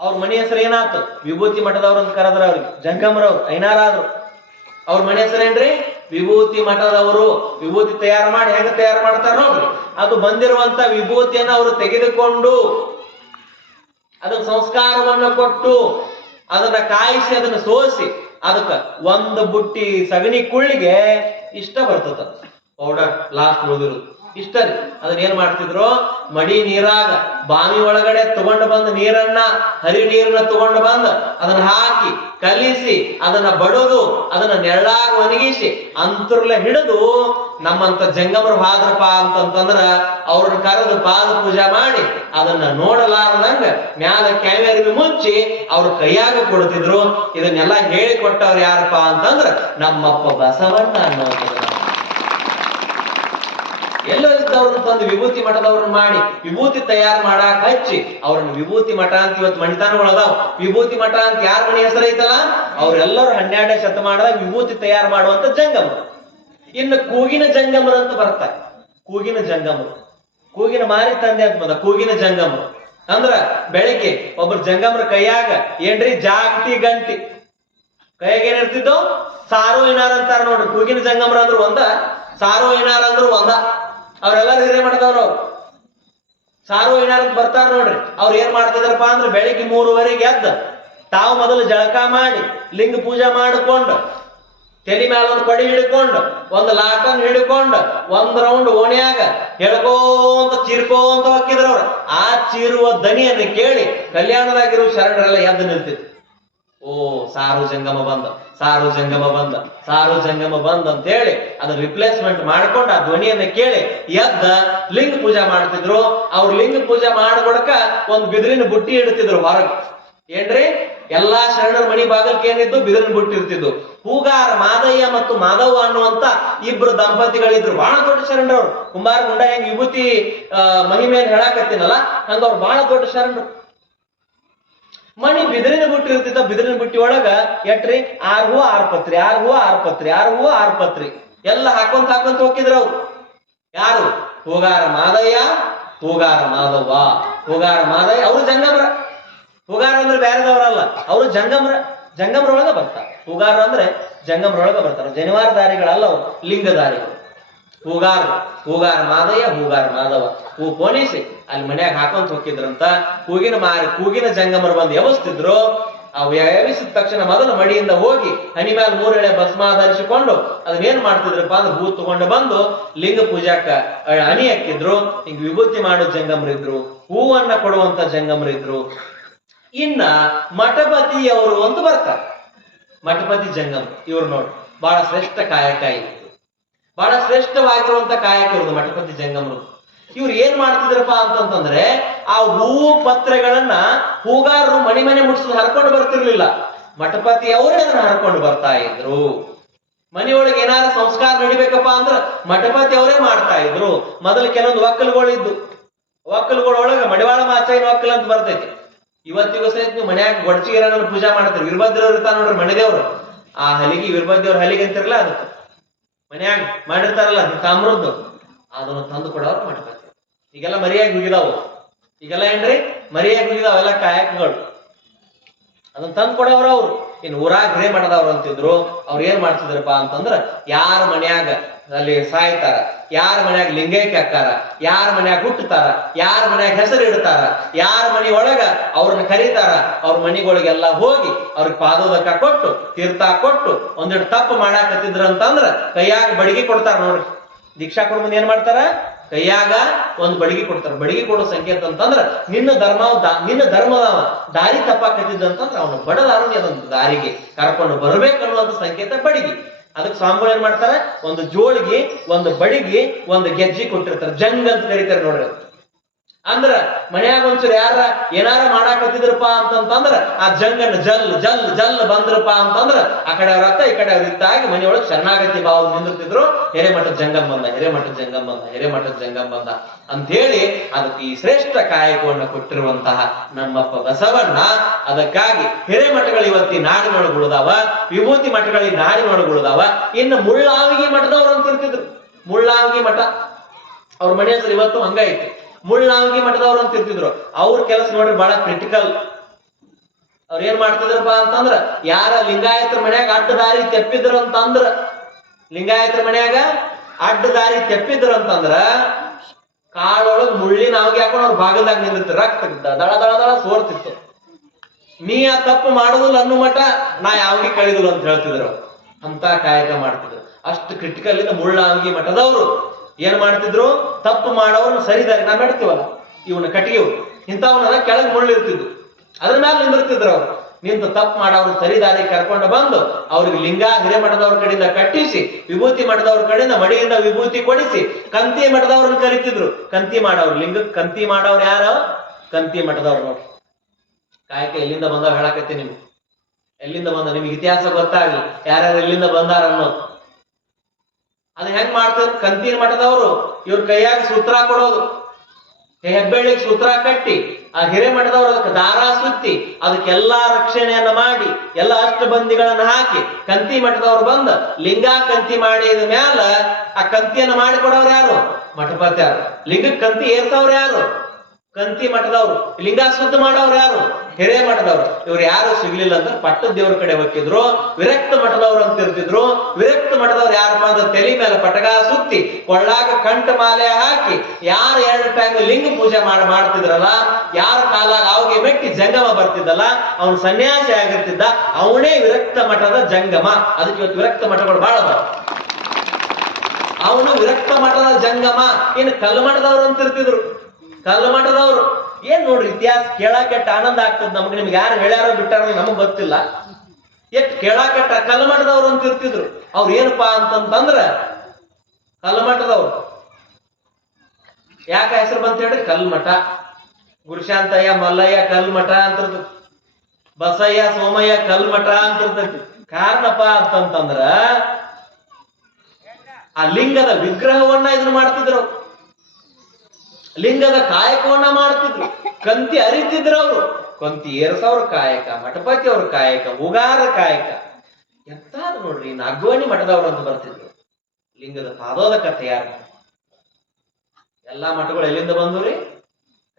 ಅವ್ರ ಮನೆ ಹೆಸರು ಏನಾಯ್ತು? ವಿಭೂತಿ ಮಠದವ್ರು ಅಂತ ಕರೆದ್ರ ಅವ್ರಿಗೆ. ಜಂಗಮರವ್ರು ಐನಾರಾದ್ರು. ಅವ್ರ ಮನೆ ಹೆಸರೇನ್ರಿ? ವಿಭೂತಿ ಮಠದವರು. ವಿಭೂತಿ ತಯಾರು ಮಾಡಿ ಹೆಂಗ ತಯಾರು ಮಾಡ್ತಾರ ನೋಡ್ರಿ. ಅದು ಬಂದಿರುವಂತ ವಿಭೂತಿಯನ್ನ ಅವರು ತೆಗೆದುಕೊಂಡು ಅದನ್ನ ಸಂಸ್ಕಾರವನ್ನ ಕೊಟ್ಟು ಅದನ್ನ ಕಾಯಿಸಿ ಅದನ್ನ ಸೋಸಿ ಅದಕ್ಕ ಒಂದು ಬುಟ್ಟಿ ಸಗಣಿ ಕುಳ್ಳಿಗೆ ಇಷ್ಟ ಬರ್ತದ ಪೌಡರ್ ಲಾಸ್ಟ್ ಉಳಿದಿರೋದು ಇಷ್ಟ ರೀ. ಅದನ್ನ ಏನ್ ಮಾಡ್ತಿದ್ರು? ಮಡಿ ನೀರಾಗ ಬಾವಿ ಒಳಗಡೆ ತಗೊಂಡು ಬಂದ ನೀರನ್ನ, ಹರಿ ನೀರನ್ನ ತಗೊಂಡು ಬಂದ ಅದನ್ನ ಹಾಕಿ ಕಲಿಸಿ ಅದನ್ನ ಬಡದು ಅದನ್ನ ನೆರಳಾಗ ಒಣಗಿಸಿ ಅಂತರ್ಲೆ ಹಿಡಿದು ನಮ್ಮಂತ ಜಂಗಮರು ಹಾದ್ರಪ್ಪ ಅಂತಂದ್ರ ಅವ್ರನ್ನ ಕರೆದು ಪಾದ ಪೂಜಾ ಮಾಡಿ ಅದನ್ನ ನೋಡಲಾರದಂಗ ಮ್ಯಾಲ ಕ್ಯಾಮೆರಿ ಮುಚ್ಚಿ ಅವ್ರ ಕೈಯಾಗ ಕೊಡ್ತಿದ್ರು. ಇದನ್ನೆಲ್ಲ ಹೇಳಿ ಕೊಟ್ಟವ್ರು ಯಾರಪ್ಪ ಅಂತಂದ್ರ ನಮ್ಮಪ್ಪ ಬಸವಣ್ಣ ಅನ್ನೋದು. ಎಲ್ಲೋ ಇದ್ದವ್ರನ್ನ ತಂದು ವಿಭೂತಿ ಮಠದವ್ರನ್ನ ಮಾಡಿ ವಿಭೂತಿ ತಯಾರು ಮಾಡಾಕ ಹಚ್ಚಿ ಅವ್ರನ್ನ ವಿಭೂತಿ ಮಠ ಅಂತ ಇವತ್ತು ಮಣಿತಾನಗಳದಾವ್. ವಿಭೂತಿ ಮಠ ಅಂತ ಯಾರ ಮನೆ ಹೆಸರು ಐತಲ್ಲ ಅವ್ರೆಲ್ಲರೂ 12ನೇ ಶತಮಾನದಾಗ ವಿಭೂತಿ ತಯಾರು ಮಾಡುವಂತ ಜಂಗಮರು. ಇನ್ನು ಕೂಗಿನ ಜಂಗಮರು ಅಂತ ಬರ್ತಾರೆ. ಕೂಗಿನ ಜಂಗಮರು, ಕೂಗಿನ ಮಾರಿ ತಂದೆ ಅಂತ ಬಂದ ಕೂಗಿನ ಜಂಗಮರು ಅಂದ್ರ ಬೆಳಿಗ್ಗೆ ಒಬ್ರು ಜಂಗಮರ ಕೈಯಾಗ ಏನ್ರಿ ಜಾಗಟಿ ಗಂಟಿ ಕೈಯಾಗ ಏನಿರ್ತಿದ್ದು? ಸಾರು ಏನಾರ ಅಂತಾರ ನೋಡ್ರಿ. ಕೂಗಿನ ಜಂಗಮರ ಅಂದ್ರು ಒಂದ, ಸಾರು ಏನಾರ ಅಂದ್ರು ಒಂದ. ಅವ್ರೆಲ್ಲರೂ ಹಿರೇಮಠದವ್ರು. ಅವ್ರು ಸಾರು ಏನಾರ ಅಂತ ಬರ್ತಾರ ನೋಡ್ರಿ. ಅವ್ರು ಏನ್ ಮಾಡ್ತಿದ್ರಪ್ಪ ಅಂದ್ರೆ ಬೆಳಿಗ್ಗೆ 3:30 ಎದ್ದ ತಾವು ಮೊದಲು ಜಳಕ ಮಾಡಿ ಲಿಂಗ ಪೂಜೆ ಮಾಡಿಕೊಂಡು ತಲೆ ಮ್ಯಾಲ ಒಂದು ಕೊಡಿ ಹಿಡ್ಕೊಂಡು ಒಂದು ಲಾಟನ್ ಹಿಡ್ಕೊಂಡು 1 ರೌಂಡ್ ಓಣ್ಯಾಗ ಹೇಳ್ಕೋಂತ ಚೀರ್ಕೋಂತ ಹೋಗಿದ್ರ ಅವ್ರು. ಆ ಚೀರುವ ದನಿಯನ್ನು ಕೇಳಿ ಕಲ್ಯಾಣದಾಗಿರುವ ಶರಣರೆಲ್ಲ ಎದ್ದು ನಿಲ್ತಿದ್ರು. ಓ ಸಾರು ಜಂಗಮ ಬಂದ, ಸಾರು ಜಂಗಮ ಬಂದ, ಸಾರು ಜಂಗಮ ಬಂದ್ ಅಂತ ಹೇಳಿ ಅದನ್ನ ರಿಪ್ಲೇಸ್ಮೆಂಟ್ ಮಾಡ್ಕೊಂಡು ಆ ಧ್ವನಿಯನ್ನ ಕೇಳಿ ಎದ್ದ ಲಿಂಗ ಪೂಜಾ ಮಾಡ್ತಿದ್ರು. ಅವ್ರು ಲಿಂಗ ಪೂಜೆ ಮಾಡ್ಕೊಡಕ ಒಂದ್ ಬಿದಿರಿನ ಬುಟ್ಟಿ ಇಡ್ತಿದ್ರು ಹೊರಗ್. ಏನ್ರಿ, ಎಲ್ಲಾ ಶರಣರ ಮನಿ ಬಾಗಲ್ಕೆ ಏನಿದ್ದು ಬಿದಿರಿನ ಬುಟ್ಟಿ ಇರ್ತಿದ್ದು. ಹೂಗಾರ ಮಾದಯ್ಯ ಮತ್ತು ಮಾಧವ ಅನ್ನುವಂತ ಇಬ್ರು ದಂಪತಿಗಳಿದ್ರು, ಬಹಳ ದೊಡ್ಡ ಶರಣರವ್ರು. ಕುಂಬಾರ ಗುಂಡ ಹೆಂಗ್ ವಿಭೂತಿ ಮಹಿಮೆಯನ್ನು ಹೇಳಾಕತ್ತೀನಲ್ಲ, ಹಂಗ ಅವ್ರು ಬಹಳ ದೊಡ್ಡ ಶರಣರು. ಮಣಿ ಬಿದಿರಿನ ಬುಟ್ಟಿ ಇರ್ತಿದ್ದ, ಬಿದಿರಿನ ಬುಟ್ಟಿ ಒಳಗ ಎಟ್ರಿ 6 ಹೂವ 6 ಪತ್ರಿ, 6 ಹೂವ 6 ಪತ್ರಿ, 6 ಹೂವ 6 ಪತ್ರಿ ಎಲ್ಲ ಹಾಕೊಂತ ಹೋಗಿದ್ರು ಅವ್ರು. ಯಾರು? ಹೂಗಾರ ಮಾದಯ್ಯ, ಹೂಗಾರ ಮಾಧವ. ಹೂಗಾರ ಮಾದಯ್ಯ ಅವರು ಜಂಗಮ್ರ. ಹೂಗಾರ ಅಂದ್ರೆ ಬೇರೆದವರಲ್ಲ, ಅವರು ಜಂಗಮ್ರೊಳಗ ಬರ್ತಾರೆ. ಹೂಗಾರ ಅಂದ್ರೆ ಜಂಗಮ್ರೊಳಗ ಬರ್ತಾರೆ, ಜನಿವಾರ ದಾರಿಗಳಲ್ಲ ಅವ್ರು, ಲಿಂಗದಾರಿಗಳು. ಹೂಗಾರ ಮಾದಯ್ಯ, ಹೂಗಾರ ಮಾಧವ. ಹೂ ಪೋಣಿಸಿ ಅಲ್ಲಿ ಮನ್ಯಾಗ ಹಾಕೊಂತ ಹೋಗಿದ್ರಂತ. ಕೂಗಿನ ಜಂಗಮರು ಬಂದು ಎವಸ್ತಿದ್ರು. ಅವು ಎವಿಸಿದ ತಕ್ಷಣ ಮೊದಲು ಮಡಿಯಿಂದ ಹೋಗಿ ಹನಿ ಮ್ಯಾಲ 3 ಎಳೆ ಭಸ್ಮ ಧರಿಸಿಕೊಂಡು ಅದನ್ನೇನ್ ಮಾಡ್ತಿದ್ರಪ್ಪ ಅಂದ್ರೆ ಹೂ ತಗೊಂಡು ಬಂದು ಲಿಂಗ ಪೂಜಾಕ ಹಣಿ ಹಾಕಿದ್ರು. ಹಿಂಗ ವಿಭೂತಿ ಮಾಡೋ ಜಂಗಮರಿದ್ರು, ಹೂವನ್ನ ಕೊಡುವಂತ ಜಂಗಮರಿದ್ರು. ಇನ್ನ ಮಠಪತಿಯವರು ಅಂತ ಬರ್ತಾರೆ. ಮಠಪತಿ ಜಂಗಮ ಇವ್ರು ನೋಡಿ ಬಹಳ ಶ್ರೇಷ್ಠ ಕಾಯಕ ಇತ್ತು, ಬಹಳ ಶ್ರೇಷ್ಠವಾಗಿರುವಂತ ಕಾಯಕ ಇರುವುದು ಮಠಪತಿ ಜಂಗಮರು. ಇವ್ರು ಏನ್ ಮಾಡ್ತಿದ್ರಪ್ಪ ಅಂತಂದ್ರೆ ಆ ಹೂವು ಪತ್ರೆಗಳನ್ನ ಹೂಗಾರರು ಮನೆ ಮುಟ್ಸೋದು ಹರ್ಕೊಂಡು ಬರ್ತಿರ್ಲಿಲ್ಲ, ಮಠಪತಿ ಅವರೇ ಅದನ್ನ ಹರ್ಕೊಂಡು ಬರ್ತಾ ಇದ್ರು. ಮನೆಯೊಳಗೆ ಏನಾರ ಸಂಸ್ಕಾರ ನಡಿಬೇಕಪ್ಪ ಅಂದ್ರ ಮಠಪತಿ ಅವರೇ ಮಾಡ್ತಾ ಇದ್ರು. ಮೊದಲು ಕೆಲವೊಂದು ಒಕ್ಕಲುಗಳಿದ್ದು, ಒಕ್ಕಲುಗಳೊಳಗ ಮಡಿವಾಳ ಮಾಚಾಯಿನ ಒಕ್ಕಲ್ ಅಂತ ಬರ್ತೈತಿ. ಇವತ್ತಿಗೂ ಸಹಿತ ನೀವು ಮನ್ಯಾಗ ಗೊಡಚಿಗಿರನ್ನ ಪೂಜಾ ಮಾಡ್ತೀರಿ. ವೀರಭದ್ರವ್ರು ಇರ್ತಾರ ನೋಡ್ರಿ ಮನೆದೇವ್ರು, ಆ ಹಲಿಗೆ ವೀರಭದ್ರವ್ರ ಹಲಿಗೆ ಅಂತಿರಲ್ಲ, ಅದಕ್ಕೆ ಮನ್ಯಾಗ ಮಾಡಿರ್ತಾರಲ್ಲ ತಾಮ್ರದ್ದು, ಅದನ್ನ ತಂದು ಕೊಡೋರು ಮಠಪತಿ. ಈಗೆಲ್ಲ ಮರಿಯಾಗಿ ಮುಗಿದಾವು, ಈಗೆಲ್ಲ ಏನ್ರಿ ಮರಿಯಾಗಿ ಮುಗಿದಾವ ಎಲ್ಲ ಕಾಯಕಗಳು. ಅದನ್ನ ತಂದು ಕೊಡೋರು ಅವ್ರು. ಇನ್ನು ಊರಾಗ ಹಿರೇಮಠದವ್ರು ಅಂತಿದ್ರು. ಅವ್ರು ಏನ್ ಮಾಡ್ತಿದ್ರಪ್ಪ ಅಂತಂದ್ರ ಯಾರ ಮನ್ಯಾಗ ಅಲ್ಲಿ ಸಾಯ್ತಾರ, ಯಾರ ಮನ್ಯಾಗ ಲಿಂಗೈಕ್ಯ ಹಾಕಾರ, ಯಾರ ಮನ್ಯಾಗ ಹುಟ್ಟುತ್ತಾರ, ಯಾರ ಮನ್ಯಾಗ ಹೆಸರು ಇಡ್ತಾರ, ಯಾರ ಮನಿ ಒಳಗ ಅವ್ರನ್ನ ಕರೀತಾರ, ಅವ್ರ ಮನಿಗಳಿಗೆಲ್ಲ ಹೋಗಿ ಅವ್ರಿಗೆ ಪಾದೋದಕ ಕೊಟ್ಟು ತೀರ್ಥ ಕೊಟ್ಟು ಒಂದೆರಡು ತಪ್ಪು ಮಾಡಾಕತ್ತಿದ್ರ ಅಂತಂದ್ರ ಕೈಯಾಗ ಬಡಿಗೆ ಕೊಡ್ತಾರ ನೋಡ್ರಿ. ದೀಕ್ಷಾ ಕೊಡ ಮುಂದೆ ಏನ್ ಮಾಡ್ತಾರ? ಕೈಯಾಗ ಒಂದು ಬಡಿಗೆ ಕೊಡ್ತಾರ. ಬಡಿಗೆ ಕೊಡೋ ಸಂಕೇತ ಅಂತಂದ್ರ ನಿನ್ನ ಧರ್ಮದ ದಾರಿ ತಪ್ಪಾಕತ್ತಿದ್ದಂತಂದ್ರ ಅವನು ಬಡದಾರನಿ ಅದೊಂದು ದಾರಿಗೆ ಕರ್ಕೊಂಡು ಬರ್ಬೇಕನ್ನುವಂತ ಸಂಕೇತ ಬಡಿಗೆ. ಅದಕ್ಕೆ ಸ್ವಾಮಿಗಳು ಏನ್ ಮಾಡ್ತಾರ? ಒಂದು ಜೋಳಿಗೆ, ಒಂದು ಬಡಿಗೆ, ಒಂದು ಗೆಜ್ಜಿ ಕೊಟ್ಟಿರ್ತಾರೆ, ಜಂಗ್ ಅಂತ ಕರೀತಾರೆ ನೋಡ್ರಿ. ಅಂದ್ರ ಮನ್ಯಾಗ ಒಂಚೂರು ಯಾರ ಏನಾರ ಮಾಡಾಕತ್ತಿದ್ರಪ್ಪ ಅಂತಂದ್ರ ಆ ಜಂಗನ್ನ ಜಲ್ ಬಂದ್ರಪ್ಪ ಅಂತಂದ್ರ ಆ ಕಡೆ ಅವ್ರ ಅತ್ತ ಈ ಕಡೆ ಅವ್ರ ಇತ್ತಾಗಿ ಮನೆಯೊಳಗೆ ಶರಣಾಗತಿ ಭಾವ ನಿಂದಿರ್ತಿದ್ರು. ಹಿರೇಮಠದ ಜಂಗಮ್ ಬಂದ, ಹಿರೇಮಠದ ಜಂಗಮ್ ಬಂದ, ಹಿರೇಮಠದ ಜಂಗಮ್ ಬಂದ ಅಂತ ಹೇಳಿ ಅದಕ್ಕೆ ಈ ಶ್ರೇಷ್ಠ ಕಾಯಕವನ್ನು ಕೊಟ್ಟಿರುವಂತಹ ನಮ್ಮಪ್ಪ ಬಸವಣ್ಣ. ಅದಕ್ಕಾಗಿ ಹಿರೇಮಠಗಳು ಇವತ್ತಿ ನಾಡಿನೊಳಗುಳಿದಾವ, ವಿಭೂತಿ ಮಠಗಳು ಈ ನಾಡಿನೊಳಗುಳಿದಾವ. ಇನ್ನು ಮುಳ್ಳಾವಿಗೆ ಮಠದವ್ರು ಅಂತ ಇರ್ತಿದ್ರು. ಮುಳ್ಳಾವಿಗೆ ಮಠ ಅವ್ರ ಮನೆ ಹೆಸರು ಇವತ್ತು ಹಂಗೈತಿ, ಮುಳ್ಳಾಂಗಿ ಮಠದವ್ರು ಅಂತ ಇರ್ತಿದ್ರು. ಅವ್ರ ಕೆಲಸ ನೋಡ್ರಿ ಬಹಳ ಕ್ರಿಟಿಕಲ್. ಅವ್ರ ಏನ್ ಮಾಡ್ತಿದ್ರಪ್ಪ ಅಂತಂದ್ರ ಯಾರ ಲಿಂಗಾಯತರ ಮನ್ಯಾಗ ಅಡ್ಡ ದಾರಿ ತೆಪ್ಪಿದ್ರು ಅಂತಂದ್ರ, ಲಿಂಗಾಯತರ ಮನ್ಯಾಗ ಅಡ್ಡ ದಾರಿ ತೆಪ್ಪಿದ್ರು ಅಂತಂದ್ರ ಕಾಳೊಳಗ್ ಮುಳ್ಳಿನ ನಾವಿಗೆ ಹಾಕೊಂಡು ಅವ್ರ ಭಾಗದಾಗ ನಿಂದಿರ್ತಿದ್ರು. ರಕ್ತ ದಳ ದಳ ದಳ ಸೋರ್ತಿತ್ತು. ನೀ ಆ ತಪ್ಪು ಮಾಡುದಿಲ್ಲ ಅನ್ನೋ ಮಠ ನಾ ಯಾವಿಗೆ ಕಳಿದಿಲ್ಲ ಅಂತ ಹೇಳ್ತಿದ್ರು. ಅಂತ ಕಾಯಕ ಮಾಡ್ತಿದ್ರು. ಅಷ್ಟು ಕ್ರಿಟಿಕಲ್ ಇಂದ ಮುಳ್ಳಾಂಗಿ ಮಠದವ್ರು ಏನ್ ಮಾಡ್ತಿದ್ರು? ತಪ್ಪು ಮಾಡೋರ್ನ ಸರಿದಾರಿ ನಾವ್ ನಡ್ತೀವಲ್ಲ, ಇವನ ಕಟ್ಟಿಗೆವು ಇಂಥವನ್ನ ಕೆಳಗ್ ಮುಳ್ಳಿರ್ತಿದ್ರು, ಅದ್ರ ಮ್ಯಾಲ ನಿಂದಿರ್ತಿದ್ರು. ಅವ್ರು ನಿಂತು ತಪ್ಪು ಮಾಡೋರು ಸರಿದಾರಿ ಕರ್ಕೊಂಡು ಬಂದು ಅವ್ರಿಗೆ ಲಿಂಗ ಹಿರೇಮಠದವ್ರ ಕಡೆಯಿಂದ ಕಟ್ಟಿಸಿ, ವಿಭೂತಿ ಮಠದವ್ರ ಕಡೆಯಿಂದ ಮಡಿಯಿಂದ ವಿಭೂತಿ ಕೊಡಿಸಿ ಕಂತಿ ಮಠದವ್ರನ್ನ ಕರಿತಿದ್ರು. ಕಂತಿ ಮಾಡೋರು, ಲಿಂಗಕ್ಕೆ ಕಂತಿ ಮಾಡೋರು ಯಾರು? ಕಂತಿ ಮಠದವ್ರು. ನೋಡ್ರಿ ಕಾಯಕ ಎಲ್ಲಿಂದ ಬಂದವ್ ಹೇಳಕತ್ತಿ ನಿಮ್ಗೆ. ಎಲ್ಲಿಂದ ಬಂದ ನಿಮ್ಗೆ ಇತಿಹಾಸ ಗೊತ್ತಾಗ್ಲಿ, ಯಾರ್ಯಾರು ಎಲ್ಲಿಂದ ಬಂದಾರ ಅನ್ನೋದು. ಅದ್ ಹೆಂಗ್ ಮಾಡ್ತಿದ್ರು? ಕಂತಿನ ಮಠದವರು ಇವ್ರ ಕೈಯಾಗ ಸೂತ್ರ ಕೊಡೋದು, ಹೆಬ್ಬೆಳ್ಳಿಗೆ ಸೂತ್ರ ಕಟ್ಟಿ ಆ ಹಿರೇಮಠದವ್ರು ಅದಕ್ಕೆ ದಾರ ಸುತ್ತಿ ಅದಕ್ಕೆಲ್ಲಾ ರಕ್ಷಣೆಯನ್ನ ಮಾಡಿ ಎಲ್ಲ ಅಷ್ಟಬಂದಿಗಳನ್ನ ಹಾಕಿ ಕಂತಿ ಮಠದವ್ರು ಬಂದ ಲಿಂಗ ಕಂತಿ ಮಾಡಿದ ಮ್ಯಾಲ ಆ ಕಂತಿಯನ್ನ ಮಾಡಿಕೊಡೋರು ಯಾರು? ಮಠಪತ್ಯಾರು. ಲಿಂಗಕ್ಕೆ ಕಂತಿ ಏರ್ಸವ್ರು ಯಾರು? ಕಂತಿ ಮಠದವ್ರು. ಲಿಂಗ ಶುದ್ಧ ಮಾಡೋರು ಯಾರು? ಹಿರೇಮಠದವ್ರು. ಇವ್ರು ಯಾರು ಸಿಗ್ಲಿಲ್ಲ ಅಂದ್ರೆ ಪಟ್ಟದ ದೇವ್ರ ಕಡೆ ಹೋಗಿದ್ರು. ವಿರಕ್ತ ಮಠದವ್ರು ಅಂತ ಇರ್ತಿದ್ರು. ವಿರಕ್ತ ಮಠದವ್ರು ಯಾರಪ್ಪ ಅಂದ್ರೆ ತಲೆ ಮೇಲೆ ಪಟಗ ಸುತ್ತಿ ಕೊಳ್ಳಾಗ ಕಂಠ ಮಾಲೆ ಹಾಕಿ ಯಾರು 2 ಟೈಮ್ ಲಿಂಗ ಪೂಜೆ ಮಾಡ್ತಿದ್ರಲ್ಲ, ಯಾರ ಕಾಲಾಗ ಅವಿಗೆ ಮೆಟ್ಟಿ ಜಂಗಮ ಬರ್ತಿದ್ದಲ್ಲ, ಅವನು ಸನ್ಯಾಸಿ ಆಗಿರ್ತಿದ್ದ, ಅವನೇ ವಿರಕ್ತ ಮಠದ ಜಂಗಮ. ಅದಕ್ಕೆ ಇವತ್ತು ವಿರಕ್ತ ಮಠಗಳು ಬಹಳ ಅದಾವ. ಅವನು ವಿರಕ್ತ ಮಠದ ಜಂಗಮ. ಇನ್ನು ಕಲ್ಮಠದವ್ರು ಅಂತ ಇರ್ತಿದ್ರು. ಕಲ್ಮಠದವ್ರು ಏನ್ ನೋಡ್ರಿ ಇತಿಹಾಸ ಕೇಳಾಕೆಟ್ಟ ಆನಂದ ಆಗ್ತದ ನಮ್ಗೆ. ನಿಮ್ಗೆ ಯಾರು ಹೇಳ್ಯಾರೋ ಬಿಟ್ಟಾರೋ ನಮಗ್ ಗೊತ್ತಿಲ್ಲ. ಎಷ್ಟ್ ಕೇಳಾಕಟ್ಟ ಕಲ್ಮಠದವ್ರು ಅಂತ ಇರ್ತಿದ್ರು. ಅವ್ರು ಏನಪ್ಪಾ ಅಂತಂದ್ರ ಕಲ್ಮಠದವ್ರು. ಯಾಕೆ ಹೆಸರು ಬಂತ ಹೇಳ್ರಿ? ಕಲ್ಮಠ. ಗುರುಶಾಂತಯ್ಯ, ಮಲ್ಲಯ್ಯ ಕಲ್ಮಠ ಅಂತಿರ್ತೈತಿ, ಬಸಯ್ಯ, ಸೋಮಯ್ಯ ಕಲ್ಮಠ ಅಂತಿರ್ತೈತಿ. ಕಾರಣಪ್ಪ ಅಂತಂದ್ರ ಆ ಲಿಂಗದ ವಿಗ್ರಹವನ್ನ ಇದನ್ನ ಮಾಡ್ತಿದ್ರು, ಲಿಂಗದ ಕಾಯಕವನ್ನ ಮಾಡ್ತಿದ್ರು, ಕಂತಿ ಅರಿತಿದ್ರು ಅವರು. ಕಂತಿ ಏರ್ಸವ್ರ ಕಾಯಕ, ಮಠಪತಿ ಅವ್ರ ಕಾಯಕ, ಉಗಾರ ಕಾಯಕ ಎಂತಾದ್ರು ನೋಡ್ರಿ. ನಾಗವಣಿ ಮಠದವ್ರು ಅಂತ ಬರ್ತಿದ್ರು. ಲಿಂಗದ ಪಾದೋದಕ ತಯಾರು. ಎಲ್ಲಾ ಮಠಗಳು ಎಲ್ಲಿಂದ ಬಂದ್ರಿ?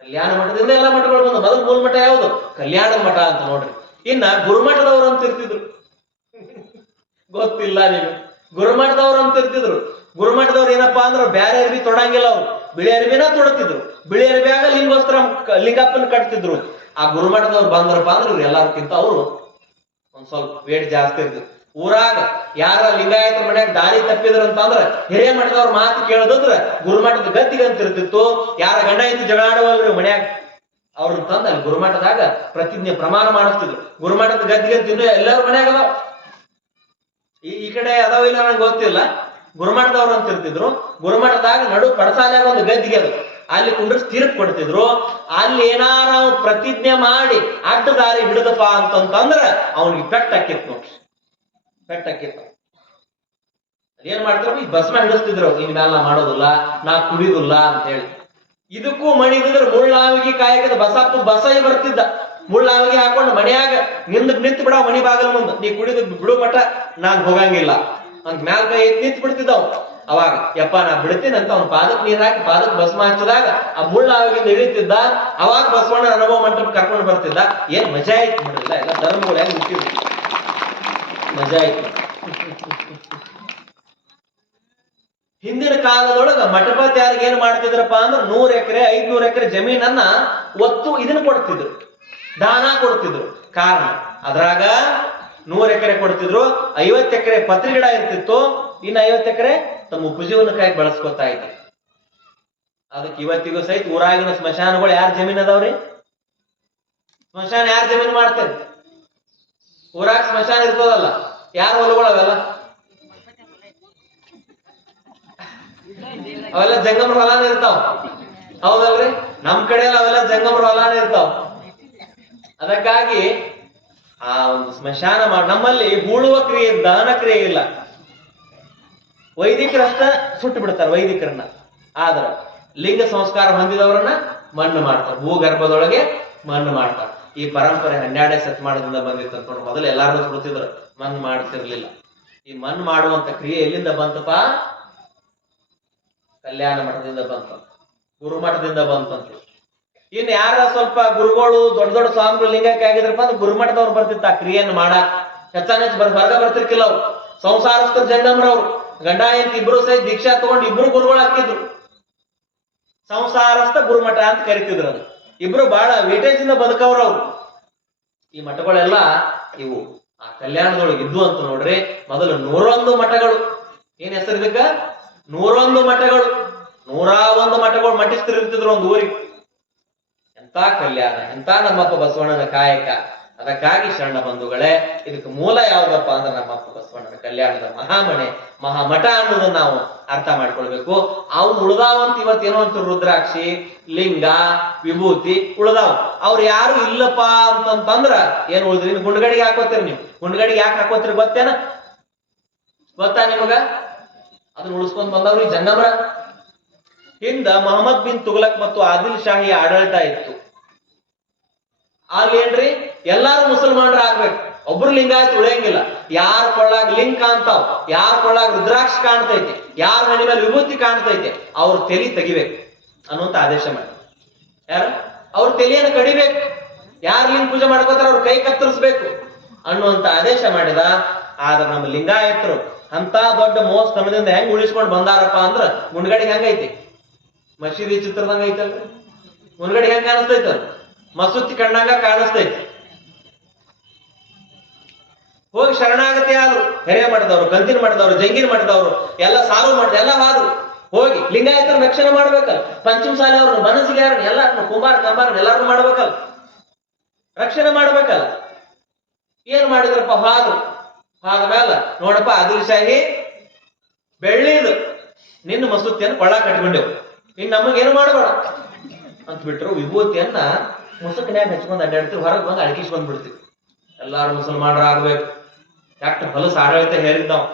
ಕಲ್ಯಾಣ ಮಠದಿಂದ ಎಲ್ಲಾ ಮಠಗಳು ಬಂದು. ಮೊದಲು ಮೂಲ ಮಠ ಯಾವುದು? ಕಲ್ಯಾಣದ ಮಠ ಅಂತ ನೋಡ್ರಿ. ಇನ್ನ ಗುರುಮಠದವ್ರು ಅಂತ ಇರ್ತಿದ್ರು. ಗೊತ್ತಿಲ್ಲ ನೀವು? ಗುರುಮಠದವ್ರು ಅಂತ ಇರ್ತಿದ್ರು. ಗುರುಮಠದವ್ರು ಏನಪ್ಪಾ ಅಂದ್ರೆ ಬ್ಯಾರೆ ಅರ್ಬಿ ತೊಡಂಗಿಲ್ಲ, ಅವ್ರು ಬಿಳಿ ಅರ್ಬಿನ ತೊಡತಿದ್ರು. ಬಿಳಿ ಅರ್ಬಿಯಾಗ ಲಿಂಗೋಸ್ತ್ರ ಲಿಂಗಪ್ಪನ ಕಟ್ತಿದ್ರು. ಆ ಗುರುಮಠದವ್ರು ಬಂದ್ರಪ್ಪ ಅಂದ್ರೆ ಇವ್ರು ಎಲ್ಲಾರ್ಕಿಂತ ಅವರು ಒಂದ್ ಸ್ವಲ್ಪ ವೇಟ್ ಜಾಸ್ತಿ ಇರ್ತಿದ್ರು. ಊರಾಗ ಯಾರ ಲಿಂಗಾಯತ ಮನ್ಯಾಗ ದಾರಿ ತಪ್ಪಿದ್ರು ಅಂತಂದ್ರ ಹಿರಿಯ ಮಠದವ್ರ ಮಾತು ಕೇಳದ್ರ ಗುರುಮಠದ ಗದ್ದಿಗೆ ಅಂತ ಇರ್ತಿತ್ತು. ಯಾರ ಗಂಡ ಐತಿ ಜಗಳಾಡುವಲ್ರಿ ಮನ್ಯಾಗ, ಅವ್ರನ್ನ ತಂದ ಅಲ್ಲಿ ಗುರುಮಠದಾಗ ಪ್ರತಿಜ್ಞೆ ಪ್ರಮಾಣ ಮಾಡಿಸ್ತಿದ್ರು. ಗುರುಮಠದ ಗದ್ದಿಗೆ ಅಂತ ಇನ್ನು ಎಲ್ಲಾರ ಮನ್ಯಾಗ ಅದಾವ. ಈ ಕಡೆ ಅದಾವ ಇಲ್ಲ ನಂಗೆ ಗೊತ್ತಿಲ್ಲ. ಗುರುಮಠದವ್ರು ಅಂತ ಇರ್ತಿದ್ರು. ಗುರುಮಠದಾಗ ನಡು ಪಡಸಾಲೆಯಾಗ ಒಂದು ಗದ್ದಿಗೆ ಅದು, ಅಲ್ಲಿ ಕುಂಡ್ರಿಸಿ ತೀರ್ಪ್ ಕೊಡ್ತಿದ್ರು. ಅಲ್ಲಿ ಏನಾರ ನಾವು ಪ್ರತಿಜ್ಞೆ ಮಾಡಿ ಅಡ್ಡ ದಾರಿ ಹಿಡಿದಪ್ಪ ಅಂತಂದ್ರ ಅವ್ನಿಗೆ ಪೆಟ್ಟಾಕಿತ್ತು ನೋಡ್ರಿ, ಪೆಟ್ಟಾಕಿತ್ತು. ಏನ್ ಮಾಡ್ತಾರ? ಈ ಭಸ್ಮ ಹಿಡಿಸ್ತಿದ್ರು. ಇನ್ ಮ್ಯಾಲ ನಾ ಮಾಡೋದಿಲ್ಲ, ನಾ ಕುಡಿಯುದಿಲ್ಲ ಅಂತ ಹೇಳಿ. ಇದಕ್ಕೂ ಮಣಿದಿದ್ರೆ ಮುಳ್ಳಾವಿಗೆ ಕಾಯಕದ ಬಸಯ್ಯ ಬರ್ತಿದ್ದ. ಮುಳ್ಳಾವಿಗೆ ಹಾಕೊಂಡು ಮನ್ಯಾಗ ನಿಂತು ಬಿಡ ಮಣಿ ಬಾಗಲ್ ಮುಂದ, ನೀ ಕುಡಿದು ಬಿಡು ಮಠ ನಾನ್ ಹೋಗಂಗಿಲ್ಲ ಅಂತ ಮ್ಯಾಲ ಕೈ ಎತ್ತಿ ನಿಂತು ಬಿಡ್ತಿದ್ದವ್. ಅವಾಗ ಯಪ್ಪ ನಾ ಬಿಡ್ತೀನಿ ಅಂತ ಅವ್ನ ಪಾದಕ್ ನೀರ್ ಹಾಕಿ ಪಾದಕ್ ಭಸ್ಮ ಹಚ್ಚಿದಾಗ ಆ ಮುಳ್ಳಾವಿಗಿಂದ ಇಳಿತಿದ್ದ. ಅವಾಗ ಬಸವಣ್ಣ ಅನುಭವ ಮಂಟಪ ಕರ್ಕೊಂಡು ಬರ್ತಿದ್ದ. ಏನ್ ಮಜಾ ಆಯ್ತು ನೋಡಿಲ್ಲ. ಎಲ್ಲ ಧರ್ಮಗಳು ಹೆಂಗ್ ಹುಟ್ಟಿದ್ವಿ, ಮಜಾ ಆಯ್ತು. ಹಿಂದಿನ ಕಾಲದೊಳಗ ಮಠಪತಿ ಯಾರಿಗೆ ಏನ್ ಮಾಡ್ತಿದ್ರಪ್ಪ ಅಂದ್ರೆ 100 ಎಕರೆ 500 ಎಕರೆ ಜಮೀನನ್ನ ಒತ್ತು ಇದನ್ನ ಕೊಡ್ತಿದ್ರು, ದಾನ ಕೊಡ್ತಿದ್ರು. ಕಾರಣ ಅದ್ರಾಗ 100 ಎಕರೆ ಕೊಡ್ತಿದ್ರು, 50 ಎಕರೆ ಪತ್ರಿ ಗಿಡ ಇರ್ತಿತ್ತು, ಇನ್ನು 50 ಎಕರೆ ತಮ್ಮ ಉಪಜೀವನಕ್ಕಾಗಿ ಬಳಸ್ಕೊತಾ ಇದ್ರು. ಅದಕ್ಕೆ ಇವತ್ತಿಗೂ ಸಹಿತ ಊರಾಗಿನ ಸ್ಮಶಾನಗಳು ಯಾರ ಜಮೀನ್ ಅದಾವ್ರಿ? ಸ್ಮಶಾನ ಯಾರ ಜಮೀನ್ ಮಾಡ್ತೇನೆ? ಊರಾಗ ಸ್ಮಶಾನ ಇರ್ತದಲ್ಲ, ಯಾರ ಹೊಲಗಳು ಅವೆಲ್ಲ? ಅವೆಲ್ಲ ಜಂಗಮರ ಹೊಲಾನ ಇರ್ತಾವ, ಹೌದಲ್ರಿ? ನಮ್ ಕಡೆ ಎಲ್ಲ ಅವೆಲ್ಲ ಜಂಗಮರ ಹೊಲಾನ ಇರ್ತಾವ. ಅದಕ್ಕಾಗಿ ಆ ಒಂದು ಸ್ಮಶಾನ ನಮ್ಮಲ್ಲಿ ಹೂಳುವ ಕ್ರಿಯೆ, ದಹನ ಕ್ರಿಯೆ ಇಲ್ಲ. ವೈದಿಕರಷ್ಟ ಸುಟ್ಟು ಬಿಡ್ತಾರೆ ವೈದಿಕರನ್ನ. ಆದ್ರ ಲಿಂಗ ಸಂಸ್ಕಾರ ಹೊಂದಿದವರನ್ನ ಮಣ್ಣು ಮಾಡ್ತಾರೆ, ಭೂಗರ್ಭದೊಳಗೆ ಮಣ್ಣು ಮಾಡ್ತಾರೆ. ಈ ಪರಂಪರೆ 12ನೇ ಶತಮಾನದಿಂದ ಬಂದಿತ್ತು ಅನ್ಕೊಂಡು ಮೊದಲು ಎಲ್ಲಾರು ಸುಡ್ತಿದ್ರು, ಮಣ್ಣು ಮಾಡ್ತಿರ್ಲಿಲ್ಲ. ಈ ಮಣ್ಣು ಮಾಡುವಂತ ಕ್ರಿಯೆ ಎಲ್ಲಿಂದ ಬಂತಪ್ಪ? ಕಲ್ಯಾಣ ಮಠದಿಂದ ಬಂತ, ಗುರುಮಠದಿಂದ ಬಂತಂತ. ಇನ್ ಯಾರ ಸ್ವಲ್ಪ ಗುರುಗಳು ದೊಡ್ಡ ದೊಡ್ಡ ಸ್ವಾಮಿಗಳು ಲಿಂಗಕ್ಕೆ ಆಗಿದ್ರಪ್ಪ ಅಂದ್ರೆ ಗುರುಮಠದವ್ರು ಬರ್ತಿತ್ತ ಆ ಕ್ರಿಯೆಯನ್ನು ಮಾಡ. ಹೆಚ್ಚಾನೆಚ್ಚು ಹೊರಗ ಬರ್ತಿರ್ಕಿಲ್ಲ ಅವ್ರು. ಸಂಸಾರಸ್ಥರು ಜಂಗಮರವ್ರು ಗಂಡ ಹೆಂಡತಿ ಇಬ್ರು ಸಹಿತ ದೀಕ್ಷಾ ತಗೊಂಡು ಇಬ್ರು ಗುರುಗಳು ಹಾಕಿದ್ರು. ಸಂಸಾರಸ್ಥ ಗುರುಮಠ ಅಂತ ಕರಿತಿದ್ರು. ಅದು ಇಬ್ರು ಬಹಳ ವೇಟೇಜ್ ಇಂದ ಬದುಕವ್ರವ್ರು. ಈ ಮಠಗಳೆಲ್ಲ ಇವು ಆ ಕಲ್ಯಾಣದೊಳಗೆ ಇದ್ದು ಅಂತ ನೋಡ್ರಿ. ಮೊದಲು 101 ಮಠಗಳು. ಏನ್ ಹೆಸರು ಇದಕ್ಕ? 101 ಮಠಗಳು. 101 ಮಠಗಳು ಮಠಸ್ಥರಿರ್ತಿದ್ರು ಒಂದು ಊರಿಗೆ. ಎಂತ ಕಲ್ಯಾಣ, ಎಂತ ನಮ್ಮಪ್ಪ ಬಸವಣ್ಣನ ಕಾಯಕ. ಅದಕ್ಕಾಗಿ ಶರಣ ಬಂಧುಗಳೇ, ಇದಕ್ಕೆ ಮೂಲ ಯಾವ್ದಪ್ಪ ಅಂದ್ರೆ ನಮ್ಮಪ್ಪ ಬಸವಣ್ಣನ ಕಲ್ಯಾಣದ ಮಹಾಮಣೆ, ಮಹಾಮಠ ಅನ್ನೋದನ್ನ ನಾವು ಅರ್ಥ ಮಾಡ್ಕೊಳ್ಬೇಕು. ಅವು ಉಳ್ದಾವಂತ ಇವತ್ತೇನೋ ಅಂತ ರುದ್ರಾಕ್ಷಿ, ಲಿಂಗ, ವಿಭೂತಿ ಉಳ್ದಾವ. ಅವ್ರು ಯಾರು ಇಲ್ಲಪ್ಪ ಅಂತಂದ್ರ ಏನ್ ಉಳಿದ್ರಿ? ಇನ್ನು ಗುಂಡ್ಗಡಿಗೆ ಹಾಕೋತೀರಿ ನೀವು. ಗುಂಡ್ಗಡಿಗೆ ಯಾಕೆ ಹಾಕೋತೀರಿ ಗೊತ್ತೇನ? ಗೊತ್ತಾ ನಿಮಗ? ಅದನ್ನ ಉಳಿಸ್ಕೊಂಡ್ ಬಂದವ್ರು ಈ ಜಂಗಮರ. ಹಿಂದ ಮೊಹಮ್ಮದ್ ಬಿನ್ ತುಘಲಕ್ ಮತ್ತು ಆದಿಲ್ ಶಾಹಿ ಆಡಳಿತ ಇತ್ತು. ಅಲ್ಲಿ ಏನ್ರಿ ಎಲ್ಲಾರು ಮುಸಲ್ಮಾನರ ಆಗ್ಬೇಕು, ಒಬ್ರು ಲಿಂಗಾಯತ್ ಉಳಿಯಂಗಿಲ್ಲ. ಯಾರ ಕೊಳ್ಳಾಗ ಲಿಂಗ ಕಾಣ್ತಾವ್, ಯಾರ ಕೊಳ್ಳಾಗ ರುದ್ರಾಕ್ಷ ಕಾಣ್ತೈತೆ, ಯಾರ ಮನೆ ಮೇಲೆ ವಿಭೂತಿ ಕಾಣ್ತೈತೆ, ಅವ್ರ ತಲೆ ತೆಗಿಬೇಕು ಅನ್ನುವಂತ ಆದೇಶ ಮಾಡಿ. ಯಾರು? ಅವ್ರ ತಲೆಯನ್ನು ಕಡಿಬೇಕು. ಯಾರು ಲಿಂಗ ಪೂಜೆ ಮಾಡ್ಕೋತಾರ ಅವ್ರ ಕೈ ಕತ್ತರಿಸ್ಬೇಕು ಅನ್ನುವಂತ ಆದೇಶ ಮಾಡಿದ. ಆದ್ರೆ ನಮ್ಮ ಲಿಂಗಾಯತರು ಅಂತ ದೊಡ್ಡ ಮೋಸ್ತನದಿಂದ ಹೆಂಗ್ ಉಳಿಸ್ಕೊಂಡು ಬಂದಾರಪ್ಪ ಅಂದ್ರ ಮುಂಡ್ಗಡಿಗೆ ಹೆಂಗೈತಿ? ಮಸೀದಿ ಚಿತ್ರದಂಗ ಐತಲ್ರಿ. ಮುಂದ್ಗಡೆ ಹೆಂಗ್ ಕಾಣಿಸ್ತೈತ? ಮಸೂತಿ ಕಣ್ಣಾಗ ಕಾಣಿಸ್ತೈತಿ. ಹೋಗಿ ಶರಣಾಗತಿ ಆದ್ರು ಹಿರಿಯ ಮಠದವ್ರು, ಕಂತಿನ ಮಠದವ್ರು, ಜಂಗಿನ ಮಠದವ್ರು ಎಲ್ಲ ಸಾಲು ಮಾಡಿದ ಎಲ್ಲ ಆದ್ರು. ಹೋಗಿ ಲಿಂಗಾಯತರ ರಕ್ಷಣೆ ಮಾಡ್ಬೇಕಲ್ಲ. ಪಂಚಮ ಶಾಲೆ ಅವ್ರನ್ನ, ಮನಸ್ಸಿಗೆ ಯಾರನ್ನ, ಎಲ್ಲಾರನ್ನ, ಕುಂಬಾರ ಕಂಬಾರನ್ನ ಎಲ್ಲಾರನ್ನು ಮಾಡ್ಬೇಕಲ್ಲ, ರಕ್ಷಣೆ ಮಾಡ್ಬೇಕಲ್ಲ. ಏನ್ ಮಾಡಿದ್ರಪ್ಪ? ಹಾದ ಮೇಲೆ ನೋಡಪ್ಪ ಆದಿಲ್ಶಾಹಿ ಬೆಳ್ಳಿದು ನಿನ್ನ ಮಸೂತಿಯನ್ನು ಕೊಳ್ಳ ಕಟ್ಕೊಂಡೆವು, ಇನ್ ನಮಗೇನು ಮಾಡಬೇಡ ಅಂತ ಬಿಟ್ರು. ವಿಭೂತಿಯನ್ನ ಮುಸುಕಿನ್ಯಾಗ ಹಚ್ಕೊಂಡ್ ಅಡ್ಡಾಡ್ತೀವಿ, ಹೊರಗೆ ಬಂದು ಅಡಕಿಸ್ಕೊಂಡ್ ಬಿಡ್ತೀವಿ. ಎಲ್ಲಾರು ಮುಸಲ್ಮಾನರ ಆಗ್ಬೇಕು, ಯಾಕೆ ಹೊಲಸ ಆಡಳಿತ ಹೇರಿದ್ದಾವ್,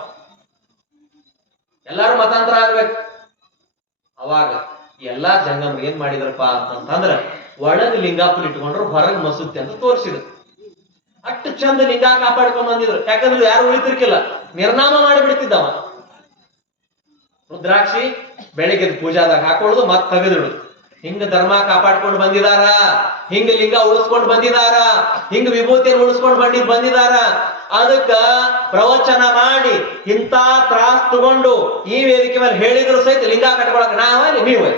ಎಲ್ಲಾರು ಮತಾಂತರ ಆಗ್ಬೇಕು. ಅವಾಗ ಎಲ್ಲಾ ಜಂಗಮ್ರು ಏನ್ ಮಾಡಿದ್ರಪ್ಪ ಅಂತಂದ್ರ ಒಳಗ್ ಲಿಂಗಾಪುಲ್ ಇಟ್ಕೊಂಡ್ರು, ಹೊರಗ್ ಮಸೂತಿ ಅಂತ ತೋರಿಸಿದ್ರು. ಅಷ್ಟು ಚಂದ ಲಿಂಗ ಕಾಪಾಡ್ಕೊಂಡ್ ಬಂದಿದ್ರು. ಯಾಕಂದ್ರೆ ಯಾರು ಉಳಿತಿರ್ಕಿಲ್ಲ, ನಿರ್ನಾಮ ಮಾಡಿಬಿಡ್ತಿದ್ದವ. ರುದ್ರಾಕ್ಷಿ ಬೆಳಿಗ್ಗೆ ಪೂಜಾದಾಗ ಹಾಕೊಳ್ಳೋದು, ಮತ್ ತೆಗೆದಿಡುದು. ಹಿಂಗ ಧರ್ಮ ಕಾಪಾಡ್ಕೊಂಡು ಬಂದಿದಾರ, ಹಿಂಗ ಲಿಂಗ ಉಳಿಸ್ಕೊಂಡು ಬಂದಿದಾರ, ಹಿಂಗ ವಿಭೂತಿಯನ್ನು ಉಳಿಸ್ಕೊಂಡು ಬಂದಿದಾರ. ಅದಕ್ಕ ಪ್ರವಚನ ಮಾಡಿ ಇಂಥ ತ್ರಾಸ್ ತಗೊಂಡು ಈ ವೇದಿಕೆ ಮೇಲೆ ಹೇಳಿದ್ರು ಸಹಿತ ಲಿಂಗ ಕಟ್ಕೊಳಕ್ ನಾವಲ್ಲಿ ನೀವೇ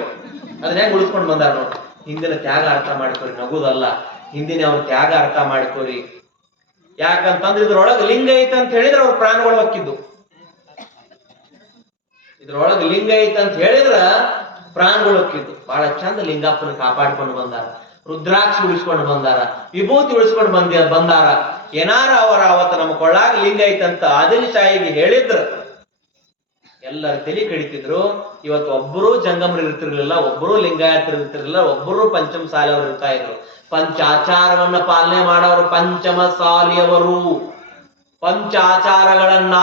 ಅದನ್ನ ಹೆಂಗ್ ಉಳಿಸ್ಕೊಂಡು ಬಂದಾರ ನೋಡಿ. ಹಿಂದಿನ ತ್ಯಾಗ ಅರ್ಥ ಮಾಡ್ಕೊರಿ, ನಗುದಲ್ಲ, ಹಿಂದಿನ ಅವ್ರ ತ್ಯಾಗ ಅರ್ಥ ಮಾಡ್ಕೊರಿ. ಯಾಕಂತಂದ್ರೆ ಇದ್ರೊಳಗೆ ಲಿಂಗ ಐತೆ ಅಂತ ಹೇಳಿದ್ರೆ ಅವ್ರ ಪ್ರಾಣಗಳು ಹೊಕ್ಕಿದ್ದು. ಇದ್ರೊಳಗೆ ಲಿಂಗ ಐತೆ ಅಂತ ಹೇಳಿದ್ರ ಪ್ರಾಣಗಳು ಹೊಕ್ಕಿದ್ದು. ಬಹಳ ಚಂದ ಲಿಂಗಪ್ಪನ ಕಾಪಾಡ್ಕೊಂಡು ಬಂದಾರ, ರುದ್ರಾಕ್ಷಿ ಉಳಿಸ್ಕೊಂಡು ಬಂದಾರ, ವಿಭೂತಿ ಉಳಿಸ್ಕೊಂಡು ಬಂದಾರ. ಏನಾರ ಅವತ್ತ ನಮ್ಮ ಕೊಳ್ಳಾಗ ಲಿಂಗ ಐತಂತ ಆದಿಲ್ಶಾಹಿಗೆ ಹೇಳಿದ್ರ ಎಲ್ಲರ ತಲೆ ಕಡಿತಿದ್ರು. ಇವತ್ತು ಒಬ್ಬರು ಜಂಗಮರು ಇರ್ತಿರ್ಲಿಲ್ಲ, ಒಬ್ಬರು ಲಿಂಗಾಯತರು ಇರ್ತಿರ್ಲಿಲ್ಲ, ಒಬ್ಬರು ಪಂಚಮ ಸಾಲಿಯವರು ಇರ್ತಾ ಇದ್ರು. ಪಂಚಾಚಾರವನ್ನ ಪಾಲನೆ ಮಾಡೋರು ಪಂಚಮ ಸಾಲಿಯವರು. ಪಂಚಾಚಾರಗಳನ್ನ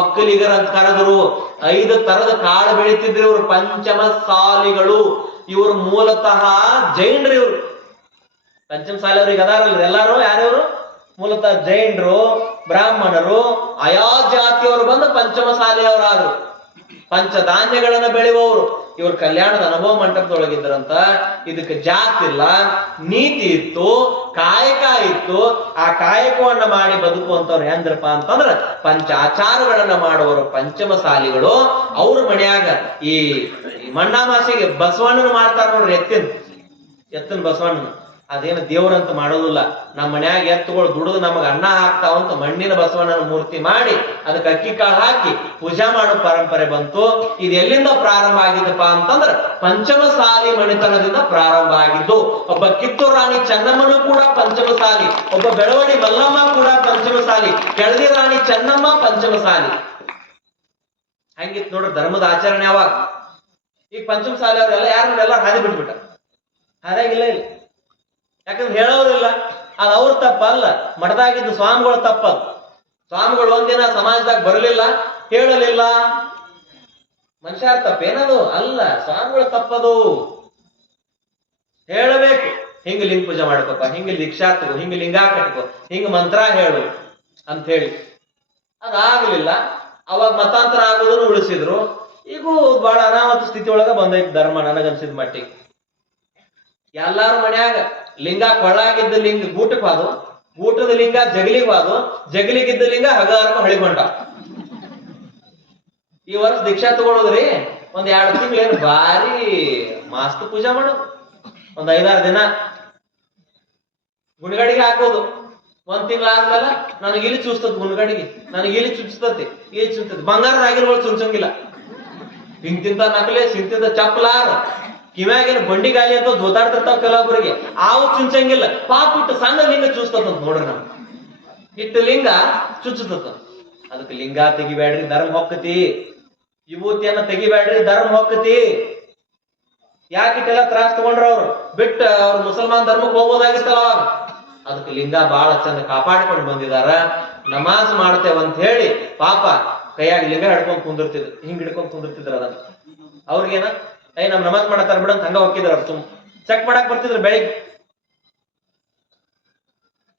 ಒಕ್ಕಲಿಗರಂತ ಕರೆದರು. 5 ತರದ ಕಾಳು ಬೆಳೀತಿದ್ರು ಇವರು ಪಂಚಮ ಸಾಲಿಗಳು. ಇವರು ಮೂಲತಃ ಜೈನ್ರು. ಇವರು ಪಂಚಮ ಸಾಲಿಯವ್ರಿಗೆ ಅದಾರಲ್ರಿ ಎಲ್ಲಾರು. ಯಾರ್ಯವರು? ಮೂಲತಃ ಜೈನರು, ಬ್ರಾಹ್ಮಣರು, ಆಯಾ ಜಾತಿಯವರು ಬಂದು ಪಂಚಮ ಸಾಲಿಯವರಾದ್ರು. ಪಂಚಧಾನ್ಯಗಳನ್ನ ಬೆಳೆಯುವವರು. ಇವ್ರ ಕಲ್ಯಾಣದ ಅನುಭವ ಮಂಟಪದೊಳಗಿದ್ರಂತ. ಇದಕ್ಕೆ ಜಾತಿ ಇಲ್ಲ, ನೀತಿ ಇತ್ತು, ಕಾಯಕ ಇತ್ತು. ಆ ಕಾಯಕವನ್ನ ಮಾಡಿ ಬದುಕುವಂತವ್ರು ಹೆಂದ್ರಪ್ಪ ಅಂತಂದ್ರ ಪಂಚಾಚಾರಗಳನ್ನ ಮಾಡುವವರು ಪಂಚಮ ಸಾಲಿಗಳು. ಅವ್ರ ಮನ್ಯಾಗ ಈ ಮಣ್ಣಾಮಾಸೆಗೆ ಬಸವಣ್ಣನ ಮಾಡ್ತಾರ ನೋಡ್ರಿ. ಎತ್ತಿನ ಬಸವಣ್ಣನ ಅದೇನು ದೇವ್ರಂತ ಮಾಡೋದಿಲ್ಲ. ನಮ್ಮ ಮನ್ಯಾಗ ಎತ್ತುಗಳು ದುಡಿದು ನಮಗ ಅನ್ನ ಹಾಕ್ತಾವಂತ ಮಣ್ಣಿನ ಬಸವಣ್ಣನ ಮೂರ್ತಿ ಮಾಡಿ ಅದಕ್ಕೆ ಅಕ್ಕಿ ಕಾಳು ಹಾಕಿ ಪೂಜಾ ಮಾಡೋ ಪರಂಪರೆ ಬಂತು. ಇದು ಎಲ್ಲಿಂದ ಪ್ರಾರಂಭ ಆಗಿದ್ದಪ್ಪ ಅಂತಂದ್ರ ಪಂಚಮ ಸಾಲಿ ಮಣಿತನದಿಂದ ಪ್ರಾರಂಭ ಆಗಿದ್ದು. ಒಬ್ಬ ಕಿತ್ತೂರು ರಾಣಿ ಚೆನ್ನಮ್ಮನು ಕೂಡ ಪಂಚಮ ಸಾಲಿ, ಒಬ್ಬ ಬೆಳವಡಿ ಮಲ್ಲಮ್ಮ ಕೂಡ ಪಂಚಮ ಸಾಲಿ, ಕೆಳದಿ ರಾಣಿ ಚೆನ್ನಮ್ಮ ಪಂಚಮ ಸಾಲಿ. ಹಂಗಿತ್ ನೋಡ್ರಿ ಧರ್ಮದ ಆಚರಣೆ. ಯಾವಾಗ ಈಗ ಪಂಚಮ ಸಾಲಿ ಅವ್ರೆಲ್ಲ ಯಾರನ್ನೆಲ್ಲ ಹಾದಿ ಬಿಟ್ಬಿಟ್ಟ, ಹಾದಾಗಿಲ್ಲ ಇಲ್ಲ. ಯಾಕಂದ್ರೆ ಹೇಳೋರಿಲ್ಲ. ಅದು ಅವ್ರ ತಪ್ಪಲ್ಲ, ಮಠದಾಗಿದ್ದು ಸ್ವಾಮಿಗಳು ತಪ್ಪದು. ಸ್ವಾಮಿಗಳು ಒಂದಿನ ಸಮಾಜದಾಗ ಬರಲಿಲ್ಲ, ಹೇಳಲಿಲ್ಲ, ಮನುಷ್ಯರ ತಪ್ಪೇನದು ಅಲ್ಲ, ಸ್ವಾಮಿಗಳು ತಪ್ಪದು. ಹೇಳಬೇಕು, ಹಿಂಗ ಲಿಂಗ ಪೂಜೆ ಮಾಡ್ಕೋಪ, ಹಿಂಗ ದೀಕ್ಷಾ ತಗೋ, ಹಿಂಗ ಲಿಂಗ ಕಟ್ಕೋ, ಹಿಂಗ ಮಂತ್ರ ಹೇಳು ಅಂತ ಹೇಳಿ. ಅದಾಗ್ಲಿಲ್ಲ. ಅವಾಗ ಮತಾಂತರ ಆಗೋದನ್ನು ಉಳಿಸಿದ್ರು. ಈಗೂ ಬಹಳ ಅನಾಹುತ ಸ್ಥಿತಿ ಒಳಗ ಬಂದೈತಿ ಧರ್ಮ ನನಗನ್ಸಿದ ಮಟ್ಟಿಗೆ. ಎಲ್ಲಾರು ಮನ್ಯಾಗ ಲಿಂಗ ಕೊಳ್ಳಾಗಿದ್ದ ಲಿಂಗ ಗೂಟಕ್ಕೆ ಬಾದು, ಗೂಟದ ಲಿಂಗ ಜಗಲಿಗೆ ಬಾದು, ಜಗಲಿಗಿದ್ದ ಲಿಂಗ ಹಗಾರಕ ಹಳಿಗೊಂಡ. ಈ ವರ್ಷ ದೀಕ್ಷಾ ತಗೊಳೋದ್ರಿ, ಒಂದ್ 2 ತಿಂಗಳೇನು ಭಾರಿ ಮಾಸ್ತ್ ಪೂಜಾ ಮಾಡೋದು. ಒಂದ್ 5-6 ದಿನ ಗುಣಗಡಿಗೆ ಹಾಕೋದು. 1 ತಿಂಗಳಾದ್ಮೇಲೆ ನನಗೆ ಇಲ್ಲಿ ಚೂಸ್ತದ ಗುಣಗಡಿಗೆ, ನನಗೆ ಇಲ್ಲಿ ಚುಚ್ಚತತಿ, ಇಲ್ಲಿ ಚುಚ್ಚತತಿ. ಬಂಗಾರದ ಆಗಿರ್ಗಳು ಚುಂಚಂಗಿಲ್ಲ. ಇಂತಿಂತ ನಕಲೇಸ್, ಇಂತಿಂತ ಚಪ್ಪಲಾರ, ಕಿವ್ಯಾಗೇನು ಬಂಡಿ ಗಾಲಿ ಅಂತ ಜೋತಾಡ್ತಿರ್ತಾವ ಕೆಲವೊಬ್ಬರಿಗೆ. ಆವು ಚುಂಚಂಗಿಲ್ಲ. ಪಾಪ ಇಟ್ಟು ಸಣ್ಣ ಲಿಂಗ ಚೂಸ್ತದಂತ ನೋಡ್ರಿ. ನಮ್ ಇಟ್ಟು ಲಿಂಗ ಚುಚ್ಚತದ. ಅದಕ್ಕೆ ಲಿಂಗ ತೆಗಿಬೇಡ್ರಿ, ಧರ್ಮ ಹೊಕ್ಕತಿ. ವಿಭೂತಿಯನ್ನ ತೆಗಿಬೇಡ್ರಿ, ಧರ್ಮ ಹೊಕ್ಕತಿ. ಯಾಕಿಟ್ಟೆಲ್ಲ ತ್ರಾಸ್ ತಗೊಂಡ್ರ ಅವ್ರು ಬಿಟ್ಟು ಅವ್ರು ಮುಸಲ್ಮಾನ್ ಧರ್ಮಕ್ಕೆ ಹೋಗೋದಾಗಿತ್ತಲ್ಲ ಅವಾಗ. ಅದಕ್ಕೆ ಲಿಂಗ ಬಹಳ ಚಂದ ಕಾಪಾಡ್ಕೊಂಡು ಬಂದಿದಾರ. ನಮಾಜ್ ಮಾಡ್ತೇವಂತ ಹೇಳಿ ಪಾಪ ಕೈಯಾಗಿ ಲಿಂಗ ಹಿಡ್ಕೊಂಡ್ ಕುಂದಿರ್ತಿದ್ರು, ಹಿಂಗ್ ಹಿಡ್ಕೊಂಡ್ ಕುಂದಿರ್ತಿದ್ರು. ಅದನ್ನ ಅವ್ರಿಗೇನ ನಮ್ ನಮಾಜ್ ಮಾಡತ್ತಾರ ಬಿಡಂತ ಹಂಗ ಹೋಗಿದ್ರ. ಅವ್ರು ಸುಮ್ ಚೆಕ್ ಮಾಡಕ್ ಬರ್ತಿದ್ರು ಬೆಳಿಗ್ಗೆ.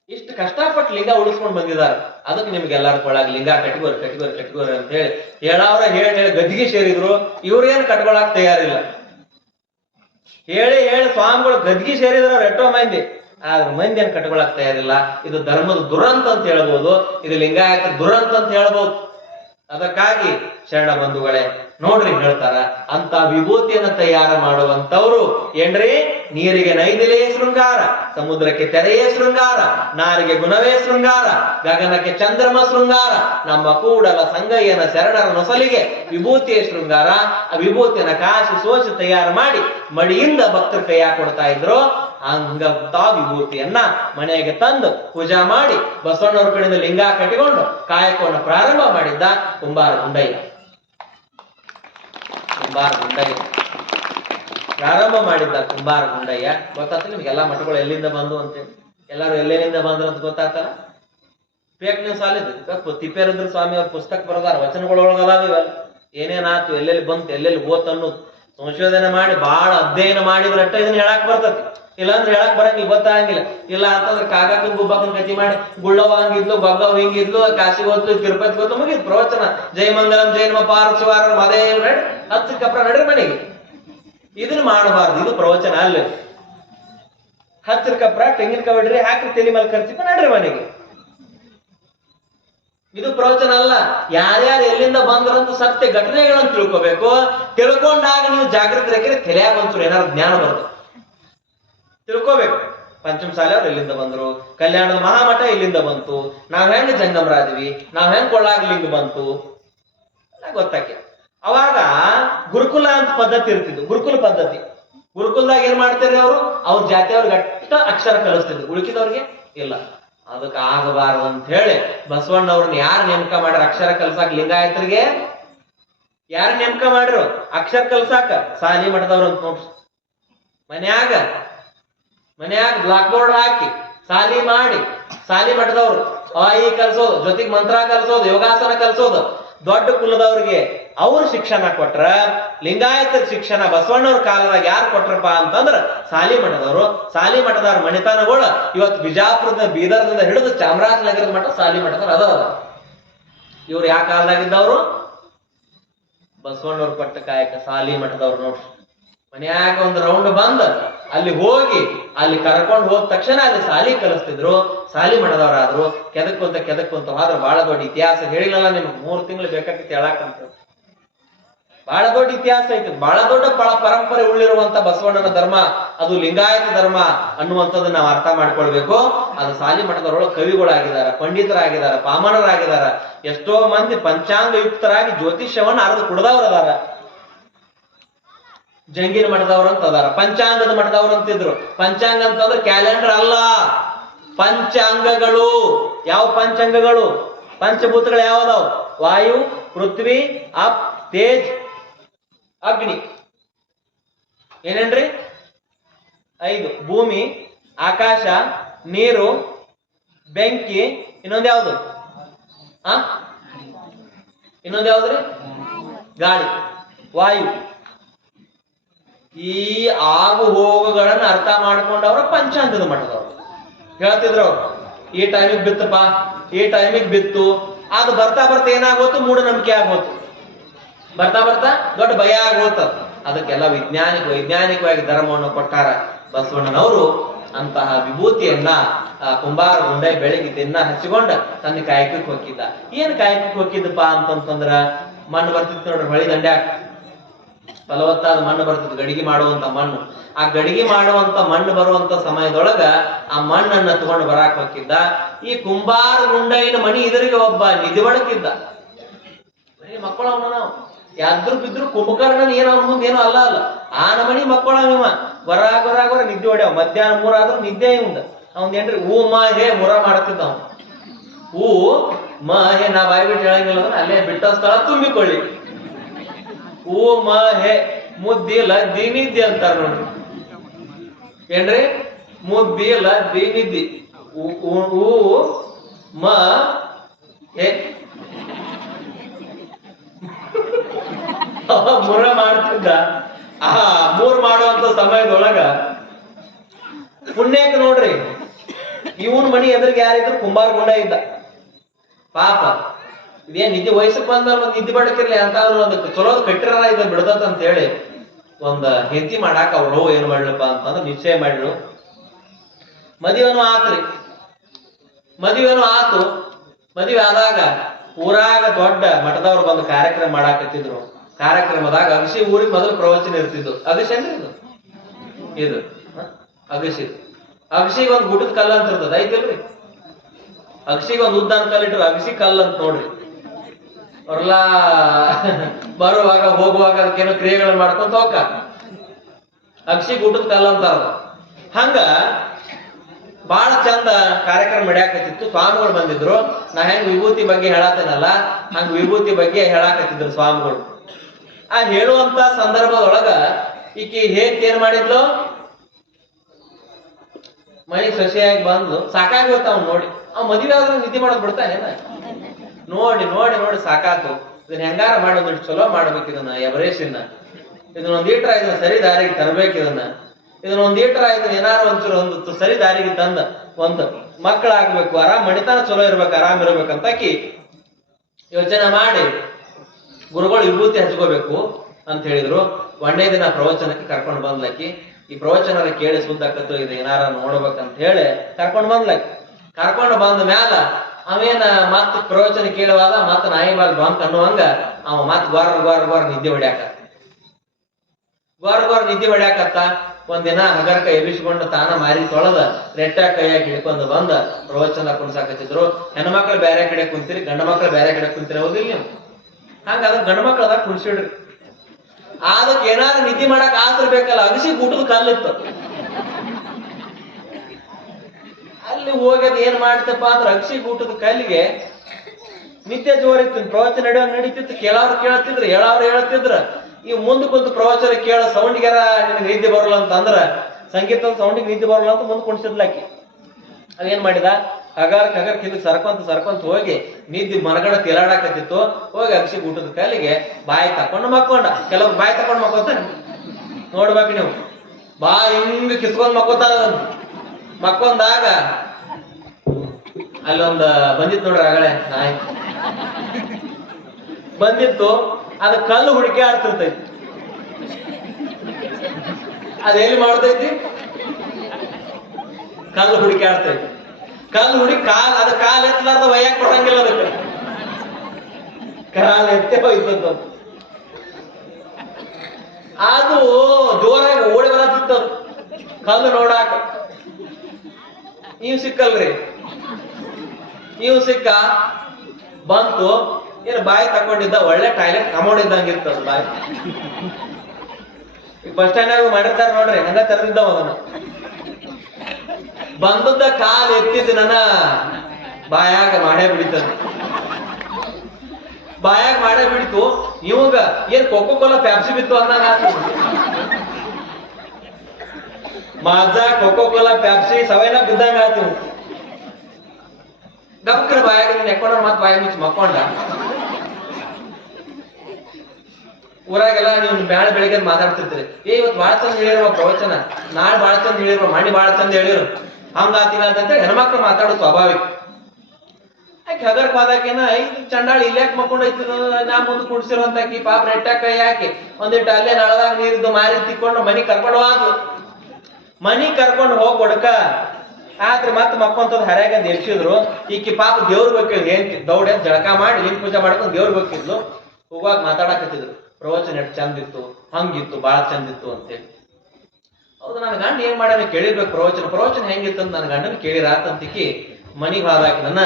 ಇಷ್ಟು ಕಷ್ಟಪಟ್ಟು ಲಿಂಗ ಉಳಿಸ್ಕೊಂಡ್ ಬಂದಿದಾರ. ಅದಕ್ಕೆ ನಿಮ್ಗೆ ಎಲ್ಲಾರ ಕೊಳಾಗ ಲಿಂಗ ಕಟ್ಕೋರಿ ಕಟ್ಕೋರಿ ಕಟ್ಕೋರಿ ಅಂತ ಹೇಳಿ ಹೇಳವ್ರ ಹೇಳಿ ಗದ್ದಿಗೆ ಸೇರಿದ್ರು. ಇವ್ರೇನು ಕಟ್ಕೊಳಕ್ ತಯಾರಿಲ್ಲ. ಹೇಳಿ ಸ್ವಾಮಿಗಳು ಗದ್ದಿಗೆ ಸೇರಿದ್ರು ಅವ್ರು ಎಷ್ಟೋ ಮಂದಿ. ಆದ್ರೆ ಮಂದಿ ಏನ್ ಕಟ್ಕೊಳಕ್ ತಯಾರಿಲ್ಲ. ಇದು ಧರ್ಮದ ದುರಂತ ಅಂತ ಹೇಳ್ಬೋದು, ಇದು ಲಿಂಗಾಯತ ದುರಂತ ಅಂತ ಹೇಳ್ಬೋದು. ಅದಕ್ಕಾಗಿ ಶರಣ ಬಂಧುಗಳೇ ನೋಡ್ರಿ ಹೇಳ್ತಾರ, ಅಂತ ವಿಭೂತಿಯನ್ನ ತಯಾರು ಮಾಡುವಂತವ್ರು ಏನ್ರಿ? ನೀರಿಗೆ ನೈದಿಲೇ ಶೃಂಗಾರ, ಸಮುದ್ರಕ್ಕೆ ತೆರೆಯೇ ಶೃಂಗಾರ, ನಾರಿಗೆ ಗುಣವೇ ಶೃಂಗಾರ, ಗಗನಕ್ಕೆ ಚಂದ್ರಮ ಶೃಂಗಾರ, ನಮ್ಮ ಕೂಡಲ ಸಂಗಯ್ಯನ ಶರಣರ ನೊಸಲಿಗೆ ವಿಭೂತಿಯ ಶೃಂಗಾರ. ಆ ವಿಭೂತಿಯನ್ನ ಕಾಸಿ ಸೋಸಿ ತಯಾರು ಮಾಡಿ ಮಡಿಯಿಂದ ಭಕ್ತರ ಕೈಯಾಗ ಕೊಡ್ತಾ ಇದ್ರು. ಹಂಗಂತ ವಿಭೂತಿಯನ್ನ ಮನೆಗೆ ತಂದು ಪೂಜಾ ಮಾಡಿ ಬಸವಣ್ಣವ್ರ ಕಡೆಯಿಂದ ಲಿಂಗ ಕಟ್ಟಿಕೊಂಡು ಕಾಯಕವನ್ನು ಪ್ರಾರಂಭ ಮಾಡಿದ್ದ ಕುಂಬಾರ ಗುಂಡಯ್ಯ. ಪ್ರಾರಂಭ ಮಾಡಿದ್ದ ಕುಂಬಾರ ಗುಂಡಯ್ಯ. ಗೊತ್ತಾಗ್ತದೆ ನಿಮ್ಗೆಲ್ಲಾ ಮಠಗಳು ಎಲ್ಲಿಂದ ಬಂದು ಅಂತೇಳಿ, ಎಲ್ಲಾರು ಎಲ್ಲೆಲ್ಲಿಂದ ಬಂದ್ರು ಅಂತ ಗೊತ್ತಾಗ್ತಲ್ಲ. ಫೇಕ್ ನ್ಯೂಸ್ ಅಲ್ಲಿದ್ದು ತಿಪ್ಪೇರುದ್ರ ಸ್ವಾಮಿ ಅವ್ರ ಪುಸ್ತಕ ಬರದಾರ, ವಚನಗಳೊಳಗದಾವ ಇವೆಲ್ಲ. ಏನೇನಾಯ್ತು, ಎಲ್ಲೆಲ್ಲಿ ಬಂತು, ಎಲ್ಲೆಲ್ಲಿ ಓತ್ ಅನ್ನೋದು ಸಂಶೋಧನೆ ಮಾಡಿ ಬಹಳ ಅಧ್ಯಯನ ಮಾಡಿದ್ರಟ್ಟ ಇದನ್ನ ಹೇಳಕ್ ಬರ್ತತಿ. ಇಲ್ಲಾಂದ್ರೆ ಹೇಳಕ್ ಬರಂಗಿಲ್ಲ, ಗೊತ್ತಾಗಂಗಿಲ್ಲ. ಇಲ್ಲ ಅಂತಂದ್ರೆ ಕಾಕನ್ ಗುಬ್ಬಕ್ಕನ್ ಕತಿ ಮಾಡಿ ಗುಳ್ಳವ ಹಂಗಿದ್ಲು, ಬಗ್ಗವ್ ಹಿಂಗಿದ್ಲು, ಕಾಶಿ ಹೋದ್ಲು, ತಿರುಪತಿ ಹೋದ್ಲು, ಮುಗಿದ್ ಪ್ರವಚನ. ಜಯಮಂಗಲಂ ಜೈನ ಪಾರ್ಶ್ವಾರ ಮದೇವ್ ನಡ್ 10 ಕಪ್ರ ನಡ್ರಿ ಮನೆಗೆ. ಇದನ್ನ ಮಾಡಬಾರ್ದು, ಇದು ಪ್ರವಚನ ಅಲ್ಲ. 10 ಕಪ್ರ ತೆಂಗಿನಕಾಯಿ ಹೊಡ್ರಿ, ಹಾಕಿ ತಲೆ ಮೇಲೆ ಖರ್ಚಿಪ ನಡ್ರಿ ಮನೆಗೆ. ಇದು ಪ್ರವಚನ ಅಲ್ಲ. ಯಾರ್ಯಾರು ಎಲ್ಲಿಂದ ಬಂದ್ರಂತ ಸತ್ಯ ಘಟನೆಗಳನ್ನು ತಿಳ್ಕೋಬೇಕು. ತಿಳ್ಕೊಂಡಾಗ ನೀವು ಜಾಗೃತರಾಗಿರಿ, ತಲೆಯಾಗ ಒಂಚೂರು ಏನಾದ್ರು ಜ್ಞಾನ ಬರ್ತದೆ. ತಿಳ್ಕೋಬೇಕು. ಪಂಚಮಸಾಲಿ ಅವ್ರು ಎಲ್ಲಿಂದ ಬಂದ್ರು, ಕಲ್ಯಾಣದ ಮಹಾಮಠ ಎಲ್ಲಿಂದ ಬಂತು, ನಾವ್ ಹೆಂಗ್ ಜಂಗಮರಾದ್ವಿ, ನಾವ್ ಹೆಂಗ್ ಕೊಳ್ಳಾಗ್ಲಿಂದ ಬಂತು ಗೊತ್ತಾಕೆ. ಅವಾಗ ಗುರುಕುಲ ಅಂತ ಪದ್ಧತಿ ಇರ್ತಿದ್ದು, ಗುರುಕುಲ ಪದ್ಧತಿ. ಗುರುಕುಲದಾಗ ಏನ್ ಮಾಡ್ತಾರೆ ಅವ್ರ ಜಾತಿಯವ್ರಿಗೆ ಅಷ್ಟ ಅಕ್ಷರ ಕಲಿಸ್ತಿದ್ರು, ಉಳುಕಿದವ್ರಿಗೆ ಇಲ್ಲ. ಅದಕ್ಕೆ ಆಗಬಾರದು ಅಂತ ಹೇಳಿ ಬಸವಣ್ಣವ್ರನ್ನ ಯಾರು ನೇಮಕ ಮಾಡ್ಯಾರ ಅಕ್ಷರ ಕಲ್ಸಾಕ? ಲಿಂಗಾಯತರಿಗೆ ಯಾರು ನೇಮಕ ಮಾಡ್ರು ಅಕ್ಷರ ಕಲ್ಸಾಕ? ಸಾಲಿ ಮಠದವ್ರು ಅಂತ ನೋಡ್ರಿ. ಮನ್ಯಾಗ ಬ್ಲಾಕ್ ಬೋರ್ಡ್ ಹಾಕಿ ಸಾಲಿ ಮಾಡಿ, ಸಾಲಿ ಮಠದವ್ರು ಈ ಕಲ್ಸೋದು, ಜೊತೆಗೆ ಮಂತ್ರ ಕಲ್ಸೋದು, ಯೋಗಾಸನ ಕಲ್ಸೋದು. ದೊಡ್ಡ ಕುಲದವ್ರಿಗೆ ಅವ್ರು ಶಿಕ್ಷಣ ಕೊಟ್ರ. ಲಿಂಗಾಯತರ ಶಿಕ್ಷಣ ಬಸವಣ್ಣವ್ರ ಕಾಲದಾಗ ಯಾರು ಕೊಟ್ರಪ್ಪ ಅಂತಂದ್ರ ಸಾಲಿ ಮಠದವರು. ಸಾಲಿ ಮಠದವ್ರ ಮಣಿತನಗಳು ಇವತ್ತು ಬಿಜಾಪುರದ, ಬೀದರ್ದಿಂದ ಹಿಡಿದು ಚಾಮರಾಜನಗರದ ಮಠ ಸಾಲಿ ಮಠದವ್ರು ಅದಾವ. ಇವ್ರು ಯಾವ ಕಾಲದಾಗಿದ್ದವ್ರು? ಬಸವಣ್ಣವ್ರ ಪಟ್ಟ ಕಾಯಕ ಸಾಲಿ ಮಠದವ್ರು ನೋಡ್ರಿ. ಮನ್ಯಾಗ ಒಂದು ರೌಂಡ್ ಬಂದ ಅಲ್ಲಿ ಹೋಗಿ ಅಲ್ಲಿ ಕರ್ಕೊಂಡು ಹೋದ ತಕ್ಷಣ ಅಲ್ಲಿ ಸಾಲಿ ಕಲಿಸ್ತಿದ್ರು, ಸಾಲಿ ಮಠದವ್ರಾದ್ರು. ಕೆದಕ್ಕೊಂತ ಹೋದ್ರ ಬಹಳ ದೊಡ್ಡ ಇತಿಹಾಸ. ಹೇಳಿಲ್ಲಲ್ಲ ನಿಮ್ಗೆ, 3 ತಿಂಗಳು ಬೇಕಾಗಿತ್ತು ಹೇಳಾಕಂತ. ಬಹಳ ದೊಡ್ಡ ಇತಿಹಾಸ ಐತಿ, ಬಹಳ ದೊಡ್ಡ ಪರಂಪರೆ ಉಳ್ಳಿರುವಂತ ಬಸವಣ್ಣನ ಧರ್ಮ ಅದು ಲಿಂಗಾಯತ ಧರ್ಮ ಅನ್ನುವಂಥದ್ದನ್ನ ನಾವು ಅರ್ಥ ಮಾಡ್ಕೊಳ್ಬೇಕು. ಅದು ಸಾಲಿ ಮಠದವರೊಳಗೆ ಕವಿಗಳಾಗಿದ್ದಾರೆ, ಪಂಡಿತರಾಗಿದ್ದಾರೆ, ಪಾಮರರಾಗಿದ್ದಾರೆ. ಎಷ್ಟೋ ಮಂದಿ ಪಂಚಾಂಗ ಯುಕ್ತರಾಗಿ ಜ್ಯೋತಿಷ್ಯವನ್ನ ಅರ್ದು ಕುಡ್ದವ್ರು ಅದಾರ. ಜಂಗಿನ ಮಠದವ್ರು ಅಂತ ಅದಾರ, ಪಂಚಾಂಗದ ಮಠದವ್ರು ಅಂತಿದ್ರು. ಪಂಚಾಂಗ ಅಂತಂದ್ರೆ ಕ್ಯಾಲೆಂಡರ್ ಅಲ್ಲ, ಪಂಚಾಂಗಗಳು. ಯಾವ ಪಂಚಾಂಗಗಳು? ಪಂಚಭೂತಗಳು ಯಾವದಾವ್? ವಾಯು, ಪೃಥ್ವಿ, ಅಪ್, ತೇಜ್, ಅಗ್ನಿ. ಏನೇನ್ರಿ? 5. ಭೂಮಿ, ಆಕಾಶ, ನೀರು, ಬೆಂಕಿ. ಇನ್ನೊಂದು ಯಾವ್ದು? ಇನ್ನೊಂದು ಯಾವ್ದ್ರಿ? ಗಾಳಿ, ವಾಯು. ಈ ಆಗು ಹೋಗುಗಳನ್ನ ಅರ್ಥ ಮಾಡ್ಕೊಂಡವ್ರ ಪಂಚಾಂಗದ ಮಠದವ್ರು ಹೇಳ್ತಿದ್ರು. ಅವ್ರು ಈ ಟೈಮಿಗೆ ಬಿತ್ತಪ್ಪ, ಈ ಟೈಮಿಗೆ ಬಿತ್ತು. ಅದು ಬರ್ತಾ ಏನಾಗೋತು? ಮೂಢನಂಬಿಕೆ ಆಗೋತು. ಬರ್ತಾ ದೊಡ್ಡ ಭಯ ಆಗೋತ. ಅದಕ್ಕೆಲ್ಲ ವೈಜ್ಞಾನಿಕವಾಗಿ ಧರ್ಮವನ್ನು ಕೊಟ್ಟಾರ ಬಸವಣ್ಣನವರು. ಅಂತಹ ವಿಭೂತಿಯನ್ನ ಕುಂಬಾರ ಗುಂಡಯ್ಯ ಬೆಳಿಗ್ಗೆ ದಿನ ಹಚ್ಚಿಕೊಂಡ ತನ್ನ ಕಾಯಕಕ್ಕೆ ಹೋಗಿದ್ದ. ಏನ್ ಕಾಯಕಕ್ಕೆ ಹೋಗಿದ್ದಪ್ಪ ಅಂತಂತಂದ್ರ, ಮಣ್ಣು ಬರ್ತಿತ್ತು ನೋಡ್ರಿ, ಹೊಳಿ ದಂಡ್ಯಾಕ ಫಲವತ್ತಾದ ಮಣ್ಣು ಬರ್ತಿತ್ತು, ಗಡಿಗೆ ಮಾಡುವಂತ ಮಣ್ಣು. ಆ ಗಡಿಗೆ ಮಾಡುವಂತ ಮಣ್ಣು ಬರುವಂತ ಸಮಯದೊಳಗ ಆ ಮಣ್ಣನ್ನ ತಗೊಂಡು ಬರಾಕ್ ಹೋಗಿದ್ದ. ಈ ಕುಂಬಾರ ಗುಂಡಯ್ಯನ ಮಣಿ ಇದರಿಗೆ ಒಬ್ಬ ನಿಧಿ ಬಡಕಿದ್ದ. ಮಕ್ಕಳ ನಾವು ಯಾದ್ರು ಬಿದ್ರು ಕುಂಭಕರ್ಣನ ಏನೋ ಮುಂದೆ ಏನೋ ಅಲ್ಲ ಆನ ಮಣಿ ಮಕ್ಕಳ ಇವ ಹೊರಾಗ ನಿದ್ದೆ ಹೊಡ್ಯಾವ. ಮಧ್ಯಾಹ್ನ 3 ಆದ್ರೂ ನಿದ್ದೆ ಇವಂದ. ಅವಂದೇನ್ರಿ ಊ ಮ ಹೇ ಮುರ ಮಾಡ್ತಿದ್ದ ಅವ. ಊ ಮ ಹೇ ನಾ ಬಾಯಿ ಬಿಟ್ಟು ಹೇಳಂಗಿಲ್ಲ, ಅಲ್ಲೇ ಬಿಟ್ಟ ಸ್ಥಳ ತುಂಬಿಕೊಳ್ಳಿ. ಊ ಮ ಹೇ ಮುದ್ದಿ ಲದ್ದಿ ನಿದ್ದಿ ಅಂತಾರ ನೋಡ್ರಿ. ಏನ್ರಿ? ಮುದ್ದಿ ಲದ್ದಿ ನಿದ್ದಿ. ಊ ಮ ಹೇ ಮುರ ಮಾಡ್ತಿದ್ದ. ಆ 3 ಮಾಡುವಂತ ಸಮಯದೊಳಗ ಪುಣ್ಯಕ್ಕೆ ನೋಡ್ರಿ, ಇವನ್ ಮಣಿ ಎದುರಿಗೆ ಯಾರಿದ್ರು? ಕುಂಬಾರ ಗುಂಡಯ್ಯ ಇದ್ದ. ಪಾಪ ಇದೇನ್ ನಿದ್ದೆ ವಯಸ್ಸಕ್ಕೆ ಬಂದವ್ರು ನಿದ್ದೆ ಬಡಕಿರ್ಲಿ ಅಂತ ಅವ್ರು ಅದಕ್ಕೆ ಚಲೋದ್ ಕಟ್ಟಿರ ಇದ ಬಿಡದತ್ ಅಂತ ಹೇಳಿ ಒಂದ್ ಹೆಂಡತಿ ಮಾಡಾಕ ಅವ್ರು ಏನ್ ಮಾಡ್ಲಪ್ಪ ಅಂತಂದ್ರೆ ನಿಶ್ಚಯ ಮಾಡ್ರು. ಮದುವೆನೂ ಆತು. ಮದುವೆ ಆದಾಗ ಊರಾಗ ದೊಡ್ಡ ಮಠದವ್ರು ಬಂದು ಕಾರ್ಯಕ್ರಮ ಮಾಡಾಕತ್ತಿದ್ರು. ಕಾರ್ಯಕ್ರಮದಾಗ ಅಗಸಿ ಊರಿಗೆ ಮೊದಲು ಪ್ರವಚನ ಇರ್ತಿದ್ದು. ಅಗಸಿ ಅಂದ್ರೆ ಇದು ಅಗಸಿಗೆ ಒಂದು ಗುಡ್ಡದ ಕಲ್ಲ ಅಂತ ಇರ್ತದ, ಐತಿಲ್ರಿ? ಅಗಸಿಗೆ ಒಂದು ಉದ್ದಾನ ಕಲ್ಲ ಇಟ್ರು ಅಗಸಿ ಕಲ್ಲ ಅಂತ ನೋಡ್ರಿ. ಅವ್ರೆಲ್ಲಾ ಬರುವಾಗ ಹೋಗುವಾಗ ಅದಕ್ಕೇನೋ ಕ್ರಿಯೆಗಳು ಮಾಡ್ಕೊಂತ ಹೋಗ. ಅಗಸಿ ಗುಡ್ಡದ ಕಲ್ಲ ಅಂತ ಹಂಗ ಬಹಳ ಚಂದ ಕಾರ್ಯಕ್ರಮ ನಡೆಯಾಕತ್ತಿತ್ತು. ಸ್ವಾಮಿಗಳು ಬಂದಿದ್ರು. ನಾ ಹೆಂಗ್ ವಿಭೂತಿ ಬಗ್ಗೆ ಹೇಳತ್ತೇನಲ್ಲ ಹಂಗ ವಿಭೂತಿ ಬಗ್ಗೆ ಹೇಳಾಕತ್ತಿದ್ರು ಸ್ವಾಮಿಗಳು. ಆ ಹೇಳುವಂತ ಸಂದರ್ಭದೊಳಗ ಈಕಿ ಏನ್ ಮಾಡಿದ್ಲು, ಮನೆ ಸೊಸೆಯಾಗಿ ಬಂದ್ಲು. ಸಾಕಾಗಿ ಹೋಗ್ತ ಅವ್ನು ನೋಡಿ. ಅವ್ ಮದುವೆ ಆದ್ರೆ ನಿದ್ದೆ ಮಾಡೋದ್ ಬಿಡ್ತಾನೆ. ನೋಡಿ ನೋಡಿ ನೋಡಿ ಸಾಕಾತು. ಇದನ್ನ ಹೆಂಗಾರ ಮಾಡೋದಿಟ್ಟು ಚಲೋ ಮಾಡ್ಬೇಕು. ಇದನ್ನ ಎವರೇಶನ್ನ ಇದನ್ನ ಒಂದೀಟ್ರ ಇದನ್ನ ಸರಿ ದಾರಿಗೆ ತರಬೇಕು. ಇದನ್ನ ಒಂದೀಟ್ರ ಇದನ್ನ ಏನಾರು ಒಂಚೂರು ಒಂದು ಸರಿ ದಾರಿಗೆ ತಂದ ಒಂದು ಮಕ್ಕಳಾಗ್ಬೇಕು, ಆರಾಮ್ ಮಣಿತನ ಚಲೋ ಇರ್ಬೇಕು, ಆರಾಮ್ ಇರ್ಬೇಕಂತಾಕಿ ಯೋಚನೆ ಮಾಡಿ ಗುರುಗಳು ವಿಭೂತಿ ಹಚ್ಕೋಬೇಕು ಅಂತ ಹೇಳಿದ್ರು. ಒಂದೇ ದಿನ ಪ್ರವಚನಕ್ಕೆ ಕರ್ಕೊಂಡು ಬಂದ್ಲಕ್ಕಿ. ಈ ಪ್ರವಚನ ಕೇಳಿ ಸುದ್ದಾಕತ್ತು ಇದು ಏನಾರ ನೋಡ್ಬೇಕಂತ ಹೇಳಿ ಕರ್ಕೊಂಡು ಬಂದ್ಲಕ್ಕಿ. ಕರ್ಕೊಂಡು ಬಂದ ಮ್ಯಾಲ ಅವೇನ ಮತ್ ಪ್ರವಚನ ಕೇಳುವಾಗ ಮತ್ ನಾಯಿ ಬಾಲ್ ಬಂಕ್ ಅನ್ನುವಂಗ ಅವ ಮತ್ ಗೋರ ನಿದ್ದೆ ಹೊಡ್ಯಾಕತ್ತ. ಒಂದಿನ ಹಗರ್ಕ ಎಬ್ಬಿಸ್ಕೊಂಡು ತಾನ ಮಾರಿ ತೊಳೆದ ರೆಟ್ಟ ಕೈಯಾಗಿ ಹಿಡ್ಕೊಂಡು ಬಂದ ಪ್ರವಚನ ಕುಣ್ಸಾಕತ್ತಿದ್ರು. ಹೆಣ್ಮಕ್ಳು ಬೇರೆ ಕಡೆ ಕುಂತೀರಿ, ಗಂಡ ಮಕ್ಳು ಬೇರೆ ಕಡೆ ಕುಂತೀರಿ, ಹೌದಿಲ್ಲ ನೀವು? ಹಂಗ ಅದ ಗಂಡ ಮಕ್ಳು ಅದಾಗ ಕುಣ್ಸಿಡ್ರಿ. ಅದಕ್ಕೆ ಏನಾರು ನಿದ್ದೆ ಮಾಡಕ್ ಆಸಿರ್ಬೇಕಲ್ಲ, ಅಗಸಿ ಊಟದ ಕಲ್ಲಿತ್ತು. ಅಲ್ಲಿ ಹೋಗ್ಯದ ಏನ್ ಮಾಡ್ತಪ್ಪ ಅಂದ್ರೆ ಅಗಸಿ ಊಟದ ಕಲ್ಲಿಗೆ ನಿತ್ಯ ಜೋರಿತ್ತು. ಪ್ರವಚನ ನಡೀತಿತ್ತು. ಕೇಳವ್ರು ಕೇಳ್ತಿದ್ರು, ಹೇಳವ್ರು ಹೇಳ್ತಿದ್ರ. ಈ ಮುಂದೆ ಕುಂತು ಪ್ರವಚನ ಕೇಳ ಸೌಂಡ್ಗೆರ ನಿನಗೆ ನಿದ್ದೆ ಬರಲ್ಲ ಅಂತ ಅಂದ್ರ, ಸಂಗೀತದ ಸೌಂಡಿಗೆ ನಿದ್ದೆ ಬರಲ್ಲ ಅಂತ ಮುಂದೆ ಕುಣಿಸಿದ್ಲಾಕಿ. ಅದೇನ್ ಮಾಡಿದ, ಹಗರ್ ಕಿಂದ ಸರ್ಕೊಂತ ಹೋಗಿ ನಿದ್ದೆ ಮನಗಡ ತೇಲಾಡಕತ್ತಿತ್ತು. ಹೋಗಿ ಅಗಸಿ ಊಟದ ಕಾಲಿಗೆ ಬಾಯಿ ತಕೊಂಡು ಮಕ್ಕೊಂಡ. ಕೆಲವ್ರು ಬಾಯಿ ತಕೊಂಡು ಮಕ್ಕೋತಾನೆ ನೋಡ್ಬೇಕು ನೀವು. ಬಾಯಿ ಹಿಂಗ ಕಿಸ್ಕೊಂಡ್ ಮಕ್ಕೋತಾರ. ಮಕ್ಕೊಂದಾಗ ಅಲ್ಲೊಂದು ಬಂದಿತ್ತು ನೋಡ್ರಿ, ಆಗಲೇ ನಾಯಿ ಬಂದಿತ್ತು. ಅದ ಕಲ್ಲು ಹುಡುಕಿ ಆಡ್ತಿರ್ತೈತಿ. ಅದೇನು ಮಾಡ್ತೈತಿ, ಕಲ್ಲು ಹುಡುಕಿ ಆಡ್ತೈತಿ. ಕಲ್ಲು ಹುಡುಕಿ ಅದ ಕಾಲ್ ಎತ್ತಲಾರ್ದ ಒಯ್ಯಾಕ್ ಬರಂಗಿಲ್ಲ. ಅದಕ್ಕೆ ಕಾಲ್ ಎತ್ತೆ ಹೋಯ್ತದ. ಅದು ಜೋರಾಗಿ ಓಡಿ ಬರತ್ತಿತ್ತು ಕಲ್ಲು ನೋಡಾಕ. ಇವ್ ಸಿಕ್ಕಲ್ರಿ, ಇವ್ ಸಿಕ್ಕ ಬಂತು. ಏನು ಬಾಯಿ ತಕೊಂಡಿದ್ದ, ಒಳ್ಳೆ ಟಾಯ್ಲೆಟ್ ಕಮೋಡ್ ಇದ್ದಂಗ ಇರ್ತದ ಬಾಯಿ. ಈಗ ಬಸ್ ಸ್ಟ್ಯಾಂಡ್ ಮಾಡಿರ್ತಾರ ನೋಡ್ರಿ, ಹಂಗ ತೆರೆದಿದ್ದಾವ. ಅದನ್ನ ಬಂದದ್ದ ಕಾಲ್ ಎತ್ತಿದ್ ನನ್ನ ಬಾಯಾಗ ಮಾಡೇ ಬಿಡಿತದ. ಬಾಯಾಗ ಮಾಡೇ ಬಿಡಿತು. ಇವಾಗ ಏನ್ ಕೋಕೋ ಕೋಲಾ ಪ್ಯಾಪ್ಸಿ ಬಿತ್ತು ಅಂದಂಗ ಮಾಜಾ ಕೋಕೋ ಕೋಲಾ ಪ್ಯಾಪ್ಸಿ ಸವೈನ ಬಿದ್ದಂಗ ಆಯ್ತು. ಗಬ್ಕರ ಬಾಯಾಗ ನೆಕ್ಕೊಂಡ್ರ ಮತ್ ಬಾಯಿ ಮುಚ್ಚಿ ಮಕ್ಕೊಂಡ. ಊರಾಗೆಲ್ಲ ನೀವು ಬ್ಯಾಳ ಬೆಳಿಗ್ಗೆ ಮಾತಾಡ್ತಿರ್ತೀರಿ, ಇವತ್ತು ಬಾಳ ಚಂದ ಹೇಳಿರುವ ಪ್ರವಚನ, ನಾಳೆ ಬಾಳ ಚಂದ ಹೇಳಿರುವ, ಮಣ್ಣಿ ಬಾಳ ಚಂದ ಹೇಳಿರು, ಹಂಗಾತಿಲ್ಲ ಅಂತೇಳಿ ಹೆಣ್ಮಕ್ಳು ಮಾತಾಡೋದು ಸ್ವಾಭಾವಿಕ. ಯಾಕೆ ಹಗರ್ಕ್ ಹೋದಾಕೇನ ಐದು ಚಂಡಾಳಿ ಇಲ್ಯಾಕ್ ಮಕ್ಕೊಂಡು ಐತಿದ, ನಾ ಮುಂದೆ ಕುಡ್ಸಿರುವಂತಾಕಿ ಪಾಪ ನೆಟ್ಟಾಕ ಕೈ ಹಾಕಿ ಒಂದಿಟ್ಟು ಅಲ್ಲೇ ನಳದಾಗ ನೀರಿದ್ದು ಮಾರಿ ತಿಕ್ಕೊಂಡು ಮನಿ ಕರ್ಕೊಂಡು ಹೋದ್ಲು. ಮನಿ ಕರ್ಕೊಂಡು ಹೋಗ್ ಹೊಡ್ಕ ಆದ್ರೆ ಮತ್ ಮಕ್ಕೊಂತದ್ ಹರ್ಯಾಗಂದ್ ಎಬ್ಸಿದ್ರು. ಈಕಿ ಪಾಪ ದೇವ್ರ ಬೇಕಿದ್ರು. ಏನ್ ದೌಡೆ ಜಳಕ ಮಾಡಿ ಲಿಂಗ ಪೂಜೆ ಮಾಡ್ಕೊಂಡು ದೇವ್ರ ಬೇಕಿದ್ಲು. ಹೋಗುವಾಗ ಮಾತಾಡಕತ್ತಿದ್ರು, ಪ್ರವಚನ ಎಷ್ಟು ಚಂದ ಇತ್ತು, ಹಂಗಿತ್ತು, ಬಾಳ ಚಂದ ಇತ್ತು ಅಂತೇಳಿ. ಹೌದು, ನನ್ನ ಗಂಡ ಏನ್ ಮಾಡ್ಯಾನ ಕೇಳಿರ್ಬೇಕು. ಪ್ರವಚನ ಹೆಂಗಿತ್ತು ಅಂತ ನನ್ನ ಗಂಡನ ಕೇಳಿರಾತಂತಿಕ್ಕಿ ಮನಿಗೆ ಹೋದಾಕಿ ನನ್ನ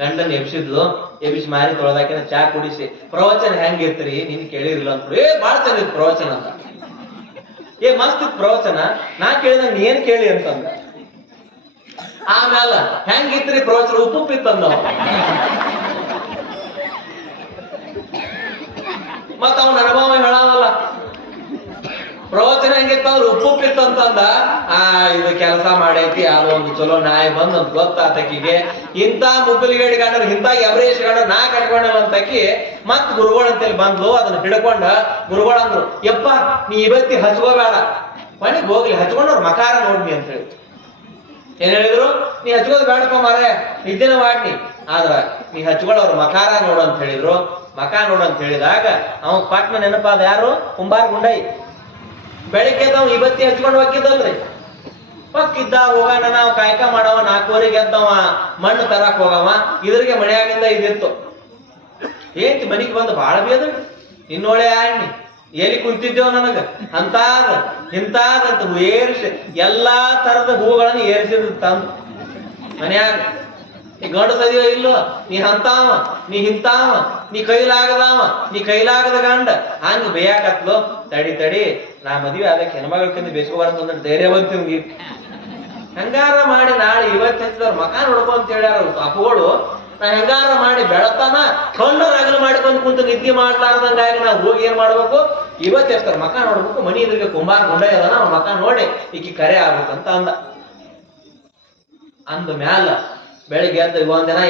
ಗಂಡನ ಎಬ್ಸಿದ್ಲು. ಎಬ್ಬಿಸಿ ಮಾರಿ ತೊಳೆದಾಕಿನ ಚಾ ಕುಡಿಸಿ, ಪ್ರವಚನ ಹೆಂಗಿರ್ತೀರಿ ನೀನ್ ಕೇಳಿರಿಲ್ಲ ಅಂತ. ಬಾಳ ಚಂದ ಇತ್ತು ಪ್ರವಚನ ಅಂತ. ಮಸ್ತ್ ಇತ್ತು ಪ್ರವಚನ. ನಾ ಕೇಳಿದ ನೀ ಏನ್ ಕೇಳಿ ಅಂತಂದ. ಆಮ್ಯಾಲ ಹೆಂಗಿತ್ರಿ ಪ್ರವಚನ, ಉಪ್ಪುಪ್ಪಿತ್ತಂದ. ಮತ್ತ ಅವನ ಅನುಭವ ಹೇಳವಲ್ಲ. ಪ್ರವಚನ ಹೆಂಗಿತ್ತಂದ್ರ ಉಪ್ಪುಪ್ಪಿತ್ತಂತಂದ. ಇದು ಕೆಲಸ ಮಾಡೈತಿ, ಅದು ಒಂದು ಚಲೋ ನಾಯಿ ಬಂದ್ ಅಂತ ಗೊತ್ತಾತಕಿಗೆ. ಇಂಥ ಮುಗ್ಗಲಿಗೇಡಿ ಗಂಡರು, ಇಂಥ ಎವರೇಶ್ ಗಂಡರು ನಾ ಕಟ್ಕೊಂಡಂತಕಿ ಮತ್ ಗುರುಗಳು ಅಂತೇಳಿ ಬಂದ್ಲು. ಅದನ್ನ ಹಿಡ್ಕೊಂಡ ಗುರುಗಳಂದ್ರು, ಯಪ್ಪ ನೀ ಇವತ್ತಿ ಹಚ್ಕೋಬೇಡ, ಮನೆಗೆ ಹೋಗ್ಲಿ, ಹಚ್ಕೊಂಡವ್ರ ಮಕಾರ ನೋಡ್ನಿ ಅಂತ ಹೇಳಿ. ಏನ್ ಹೇಳಿದ್ರು, ನೀ ಹಚ್ಕೋದ್ ಬೇಡಪ್ಪ ಮಾರೇ, ನಿದ್ದೆನ ಮಾಡ್ನಿ, ಆದ್ರ ನೀ ಹಚ್ಕೊಳ್ಳೋರು ಮಕಾರ ನೋಡು ಅಂತ ಹೇಳಿದ್ರು. ಮಕ ನೋಡು ಅಂತ ಹೇಳಿದಾಗ ಅವ ಪಟ್ನ ನೆನಪಾದ ಯಾರು, ಕುಂಬಾರ ಗುಂಡೈ. ಬೆಳಿಗ್ಗೆ ಅವ್ ಇವತ್ತಿ ಹಚ್ಕೊಂಡು ಹೋಗಿದ್ದಲ್ರಿ. ಪಕ್ಕಿದ್ದ ಹೋಗೋಣ, ನಾವು ಕಾಯ್ಕ ಮಾಡವ, 4 ಎದ್ದವ ಮಣ್ಣು ತರಾಕ್ ಹೋಗವ. ಇದ್ರಿಗೆ ಮನೆಯಾಗಿಂದ ಇದಿತ್ತು. ಏಂತಿ ಮನಿಗೆ ಬಂದು ಬಾಳ ಬೇದ, ಇನ್ನೊಳೆ ಆಣ್ಣಿ ಎಲ್ಲಿ ಕುಂತಿದ್ದೇವ ನನಗ ಅಂತಾದ ಇಂತಾದಂತ ಏರಿಸಿ ಎಲ್ಲಾ ತರದ ಹೂಗಳನ್ನು ಏರಿಸಿದ್ರು ತಂದು ಮನ್ಯಾಗ. ನೀ ಗಂಡು ಸದಿಯೋ ಇಲ್ಲೋ, ನೀ ಅಂತಾವ, ನೀ ಹಿಂತಾವ, ನೀ ಕೈಲಾಗದವ, ನೀ ಕೈಲಾಗದ ಗಂಡ ಹಂಗ ಬೇಯಾಕತ್ಲು. ತಡಿ ನಾ ಮದ್ವೆ ಅದಕ್ಕೆ ಹೆಣ್ಮಗಳಕ್ಕಿಂತ ಬೇಸ್ಕೋಬಾರಂತ ಧೈರ್ಯ ಬಂತು ನಿಮ್ಗೆ. ಹೆಂಗಾರ ಮಾಡಿ ನಾಳೆ ಇವತ್ತು ಹಚ್ಚಿದವ್ರ ಮಕ ನೋಡ್ಕೊ ಅಂತ ಹೇಳ್ಯಾರ ಅಪ್ಪಗಳು. ನಾ ಹೆಂಗಾರ ಮಾಡಿ ಬೆಳತಾನ ಕಣ್ಣು ರಗಲು ಮಾಡ್ಕೊಂಡ್ ಕುಂತು ನಿದ್ದೆ ಮಾಡ್ಲಾರ್ದಂಗಾಗಿ ನಾವು ಹೋಗಿ ಏನ್ ಮಾಡ್ಬೇಕು, ಇವತ್ತು ಎಷ್ಟಾರ ಮಕ ನೋಡ್ಬೇಕು, ಮನಿ ಇದ್ರಿಗೆ ಕುಂಬಾರ ಗುಂಡ ಅದನ ಅವ್ನ ಮಕ ನೋಡಿ ಈಕಿ ಕರೆ ಆಗ್ಬೇಕಂತ ಅಂದ ಮ್ಯಾಲ ಬೆಳಿಗ್ಗೆ ಎದ್ದು ಒಂದಿನ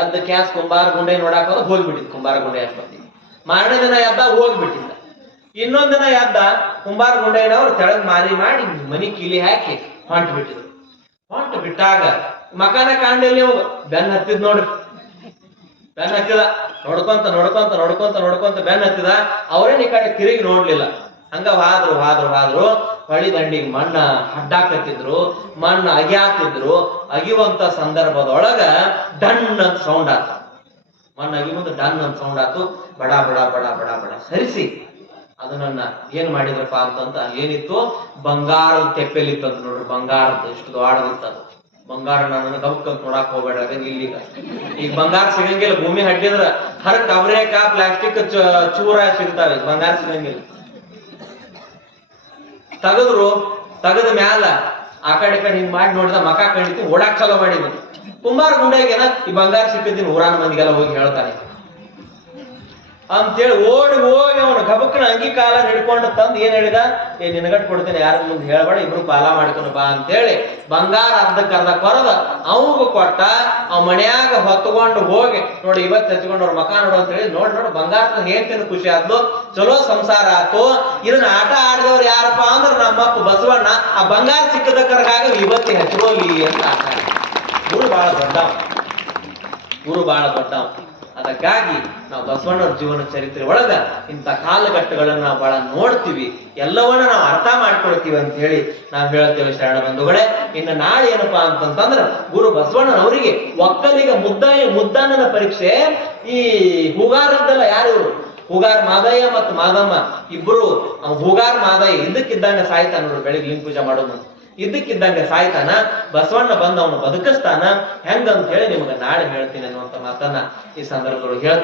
ಎದ್ದ ಕ್ಯಾಸ್ ಕುಂಬಾರ ಗುಂಡೆ ನೋಡಾಕ ಹೋಗ್ಬಿಟ್ಟಿದ್ ಕುಂಬಾರ ಗುಂಡೆ ಆಸ್ಪತ್ರೆ. ಮಾರನೇ ದಿನ ಎದ್ದ ಹೋಗ್ಬಿಟ್ಟಿದ್ದ. ಇನ್ನೊಂದ್ ದಿನ ಎದ್ದ ಕುಂಬಾರ ಗುಂಡೆಯವರು ತೆಳಗ್ ಮಾರಿ ಮಾಡಿ ಮನಿ ಕೀಲಿ ಹಾಕಿ ಹೊಂಟು ಬಿಟ್ಟಿದ್ರು. ಹೊಂಟು ಬಿಟ್ಟಾಗ ಮಕಾನ ಕಾಂಡಲ್ಲಿ ಹೋಗ ಬೆನ್ ಹತ್ತಿದ್ ನೋಡ್ರಿ, ಬೆನ್ ಹತ್ತಿದ. ನೋಡ್ಕೊಂತ ನೋಡ್ಕೊಂತ ನೋಡ್ಕೊಂತ ನೋಡ್ಕೊಂತ ಬೆನ್ ಹತ್ತಿದ. ಅವ್ರೇನ್ ಈ ಕಡೆ ತಿರುಗಿ ನೋಡ್ಲಿಲ್ಲ. ಹಂಗ ಹಾದ್ರು ಹೊಳಿ ದಂಡಿಗೆ ಮಣ್ಣ ಹಡ್ಡಾಕತ್ತಿದ್ರು, ಮಣ್ಣು ಅಗಿಯಾತಿದ್ರು. ಅಗಿಯುವಂತ ಸಂದರ್ಭದೊಳಗ ಡನ್ ಅಂತ ಸೌಂಡ್ ಆತ. ಮಣ್ಣು ಅಗಿಯುವಂತ ಡನ್ ಅಂತ ಸೌಂಡ್ ಆತು. ಬಡ ಬಡ ಬಡ ಬಡ ಬಡ ಸರಿಸಿ ಅದನ್ನ ಏನ್ ಮಾಡಿದ್ರಪ್ಪ ಅಂತಂತ ಏನಿತ್ತು, ಬಂಗಾರದ ತೆಪ್ಪೆಲಿತ್ತು ಅಂತ ನೋಡ್ರಿ. ಬಂಗಾರದ ಇಷ್ಟು ದೊಡ್ಡದಿತ್ತು ಅದು. ಬಂಗಾರ ನನ್ನ ಗಮಕ್ಕಂತ ನೋಡಾಕ್ ಹೋಗ್ಬೇಡ. ಇಲ್ಲಿಗ ಈಗ ಬಂಗಾರ ಸಿಗಂಗಿಲ್ಲ. ಭೂಮಿ ಹಡ್ಡಿದ್ರ ಹರಕ್ ಕಬ್ರೇಕ ಪ್ಲಾಸ್ಟಿಕ್ ಚೂರ ಸಿಗ್ತಾವೆ, ಬಂಗಾರ ಸಿಗಂಗಿಲ್ಲ. ತೆಗದ ಮ್ಯಾಲ ಆ ಕಡೆ ಹಿಂಗ್ ಮಾಡಿ ನೋಡಿದ ಮಕ ಕಂಡಿತ್ತು. ಓಡಾಕ್ ಚಲೋ ಮಾಡಿದ್ವಿ. ಕುಂಬಾರ ಗುಂಡೆಗೆನ ಈ ಬಂಗಾರ ಸಿಕ್ಕಿದ್ದೀನಿ ಊರಾನ ಮಂದಿಗೆಲ್ಲ ಹೋಗಿ ಹೇಳ್ತಾನೆ ಅಂತೇಳಿ ಓಡಿ ಹೋಗಿ ಅವನು ಗಬಕ್ಕನ ಅಂಗಿ ಕಾಲ ಹಿಡ್ಕೊಂಡು ತಂದು ಏನ್ ಹೇಳಿದ, ನಿನಗಟ್ ಕೊಡ್ತೇನೆ, ಯಾರ ಮುಂದೆ ಹೇಳ್ಬೇಡ, ಇಬ್ರು ಪಾಲ ಮಾಡ್ಕೊಂಡು ಬಾ ಅಂತೇಳಿ ಬಂಗಾರ ಅರ್ಧ ಕೊರದ ಅವಂಗ ಕೊಟ್ಟ. ಅವ್ ಮನ್ಯಾಗ ಹೊತ್ಕೊಂಡು ಹೋಗಿ ನೋಡಿ ಇವತ್ತು ಹಚ್ಕೊಂಡು ಅವ್ರ ಮಕ ನೋಡು ಅಂತ ಹೇಳಿ ನೋಡಿ ಬಂಗಾರದ ಹೇಳ್ತೇನೆ ಖುಷಿ ಆದ್ಲು. ಚಲೋ ಸಂಸಾರ ಆತು. ಇದನ್ನ ಆಟ ಆಡಿದವ್ರು ಯಾರಪ್ಪ ಅಂದ್ರೆ ನಮ್ಮಪ್ಪ ಬಸವಣ್ಣ. ಆ ಬಂಗಾರ ಸಿಕ್ಕದಕ್ಕರ್ಗಾಗ ಇವತ್ತಿ ಹಚ್ಕೋಲಿ ಅಂತ ಆಟ. ಗುರು ಬಹಳ ದೊಡ್ಡವ. ಅದಕ್ಕಾಗಿ ನಾವು ಬಸವಣ್ಣವ್ರ ಜೀವನ ಚರಿತ್ರೆ ಒಳಗ ಇಂಥ ಕಾಲಘಟ್ಟಗಳನ್ನ ನಾವು ಬಹಳ ನೋಡ್ತೀವಿ, ಎಲ್ಲವನ್ನ ನಾವು ಅರ್ಥ ಮಾಡ್ಕೊಳ್ತೀವಿ ಅಂತ ಹೇಳಿ ನಾವು ಹೇಳ್ತೇವೆ ಶರಣ ಬಂಧುಗಳೇ. ಇನ್ನು ನಾಳೆ ಏನಪ್ಪಾ ಅಂತಂತಂದ್ರ ಗುರು ಬಸವಣ್ಣನವರಿಗೆ ಒಕ್ಕಲಿಗ ಮುದ್ದಣ್ಣನ ಪರೀಕ್ಷೆ. ಈ ಹೂಗಾರದ್ದಲ್ಲ ಯಾರು ಇವರು, ಹೂಗಾರ್ ಮಾದಯ್ಯ ಮತ್ತು ಮಾದಮ್ಮ ಇಬ್ರು. ಹೂಗಾರ್ ಮಾದಯ್ಯ ಇದಕ್ಕಿದ್ದಂಗ ಸಾಯ್ತಾನ ನೋಡ್ರಿ, ಬೆಳಿಗ್ಗೆ ಲಿಂಗ ಪೂಜೆ ಮಾಡೋದು ಇದಕ್ಕಿದ್ದಂಗೆ ಸಾಯ್ತಾನ. ಬಸವಣ್ಣ ಬಂದು ಅವನು ಬದುಕಿಸ್ತಾನ ಹೆಂಗಂತ ಹೇಳಿ ನಿಮ್ಗೆ ನಾಳೆ ಹೇಳ್ತೀನಿ ಅನ್ನುವಂತ ಮಾತನ್ನ ಈ ಸಂದರ್ಭದೊಳಗೆ ಹೇಳ್ತಾನ.